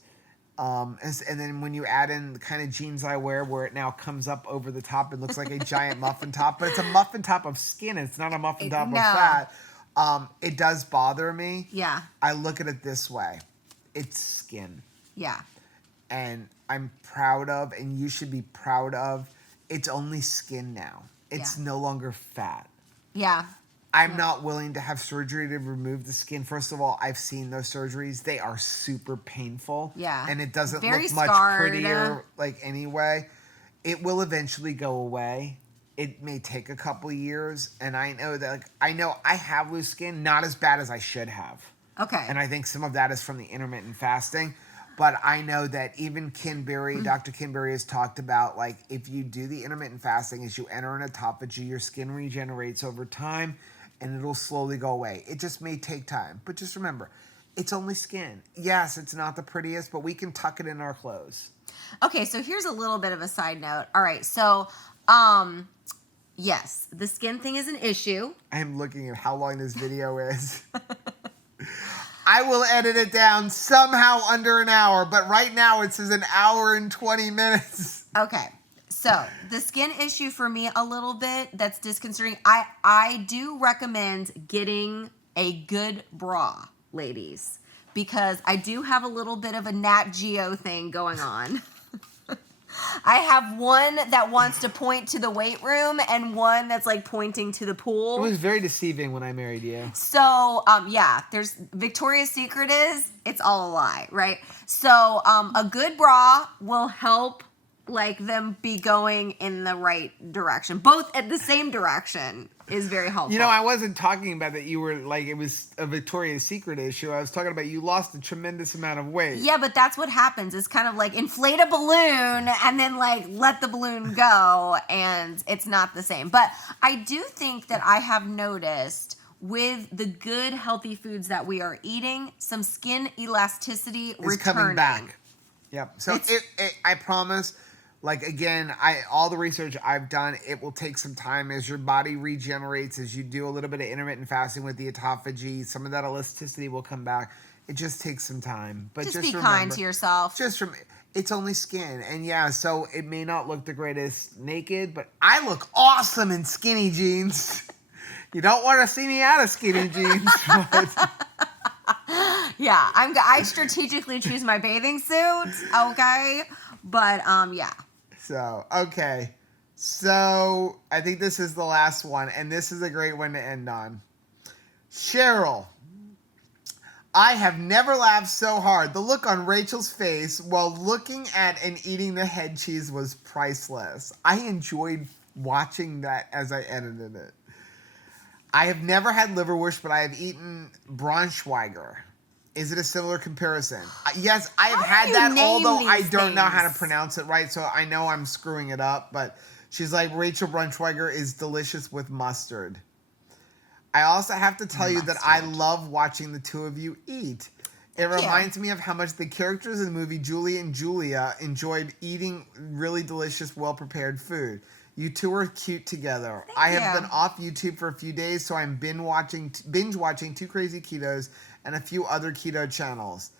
And then when you add in the kind of jeans I wear where it now comes up over the top, it looks like a giant muffin top. But it's a muffin top of skin. It's not a muffin top of fat. It does bother me. Yeah. I look at it this way. It's skin. Yeah. And I'm proud of, and you should be proud of, it's only skin now. It's no longer fat. Yeah. I'm not willing to have surgery to remove the skin. First of all, I've seen those surgeries. They are super painful. Yeah. And it doesn't Very look much scarred. prettier, anyway. It will eventually go away. it may take a couple years, and I know that I have loose skin, not as bad as I should have. Okay. And I think some of that is from the intermittent fasting. But I know that even Dr. Kinberry has talked about, like, if you do the intermittent fasting, as you enter an autophagy, your skin regenerates over time, and it'll slowly go away. It just may take time. But just remember, it's only skin. Yes, it's not the prettiest, but we can tuck it in our clothes. Okay, so here's a little bit of a side note. All right, so, yes, the skin thing is an issue. I am looking at how long this video is. I will edit it down somehow under an hour, but right now it says an hour and 20 minutes. Okay, so the skin issue for me a little bit that's disconcerting. I do recommend getting a good bra, ladies, because I do have a little bit of a Nat Geo thing going on. I have one that wants to point to the weight room and one that's like pointing to the pool. It was very deceiving when I married you. So, yeah, there's Victoria's Secret it's all a lie, right? So, a good bra will help like them be going in the right direction. Both at the same direction is very helpful. You know, I wasn't talking about that you were like, it was a Victoria's Secret issue. I was talking about you lost a tremendous amount of weight. Yeah, but that's what happens. It's kind of like inflate a balloon and then like let the balloon go, and it's not the same. But I do think that I have noticed with the good healthy foods that we are eating, some skin elasticity It's returning. coming back. Yep. So I promise. Like, again, all the research I've done, it will take some time as your body regenerates, as you do a little bit of intermittent fasting with the autophagy. Some of that elasticity will come back. It just takes some time. But just be remember, kind to yourself. It's only skin. And yeah, so it may not look the greatest naked, but I look awesome in skinny jeans. You don't want to see me out of skinny jeans. But yeah, I strategically choose my bathing suit, okay? But, yeah. So, okay. So, I think this is the last one, and this is a great one to end on. Cheryl. I have never laughed so hard. The look on Rachel's face while looking at and eating the head cheese was priceless. I enjoyed watching that as I edited it. I have never had liverwurst, but I have eaten Braunschweiger. Is it a similar comparison? Yes, I have had that, although I don't know how to pronounce it right, so I know I'm screwing it up. But she's like, Rachel Braunschweiger is delicious with mustard. I also have to tell you that I love watching the two of you eat. It reminds me of how much the characters in the movie Julie and Julia enjoyed eating really delicious, well-prepared food. You two are cute together. I have been off YouTube for a few days, so I'm binge watching Two Crazy Ketos and a few other keto channels.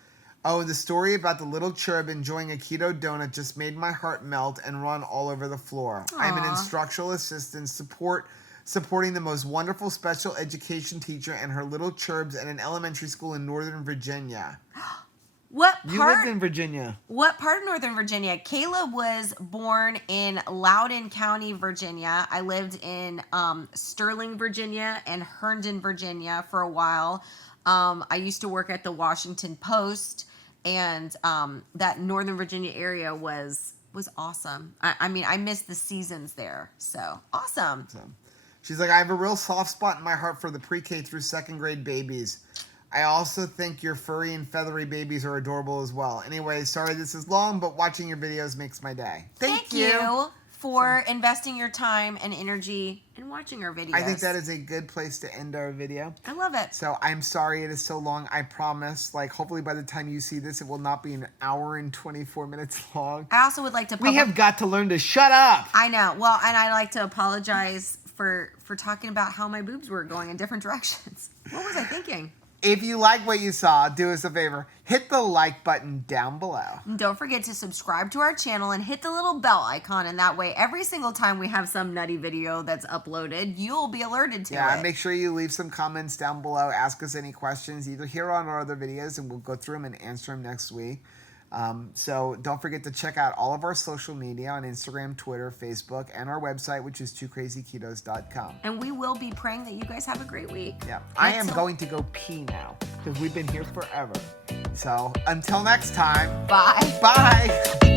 Oh, the story about the little cherub enjoying a keto donut just made my heart melt and run all over the floor. Aww. I'm an instructional assistant supporting the most wonderful special education teacher and her little cherubs at an elementary school in Northern Virginia. You lived in Virginia. What part of Northern Virginia? Kayla was born in Loudoun County, Virginia. I lived in Sterling, Virginia, and Herndon, Virginia for a while. I used to work at the Washington Post, and that Northern Virginia area was awesome. I mean, I missed the seasons there, so awesome. She's like, I have a real soft spot in my heart for the pre-K through second grade babies. I also think your furry and feathery babies are adorable as well. Anyway, sorry this is long, but watching your videos makes my day. Thank you for investing your time and energy in watching our videos. I think that is a good place to end our video. I love it. So I'm sorry it is so long. I promise, like, hopefully by the time you see this, it will not be an hour and 24 minutes long. I also would like to... We have got to learn to shut up. I know. Well, and I'd like to apologize for talking about how my boobs were going in different directions. What was I thinking? If you like what you saw, do us a favor. Hit the like button down below. And don't forget to subscribe to our channel and hit the little bell icon. And that way, every single time we have some nutty video that's uploaded, you'll be alerted to it. Yeah, make sure you leave some comments down below. Ask us any questions, either here on our other videos, and we'll go through them and answer them next week. So don't forget to check out all of our social media on Instagram, Twitter, Facebook, and our website, which is twocrazyketos.com. And we will be praying that you guys have a great week. Yeah, I am going to go pee now because we've been here forever. So until next time. Bye. Bye.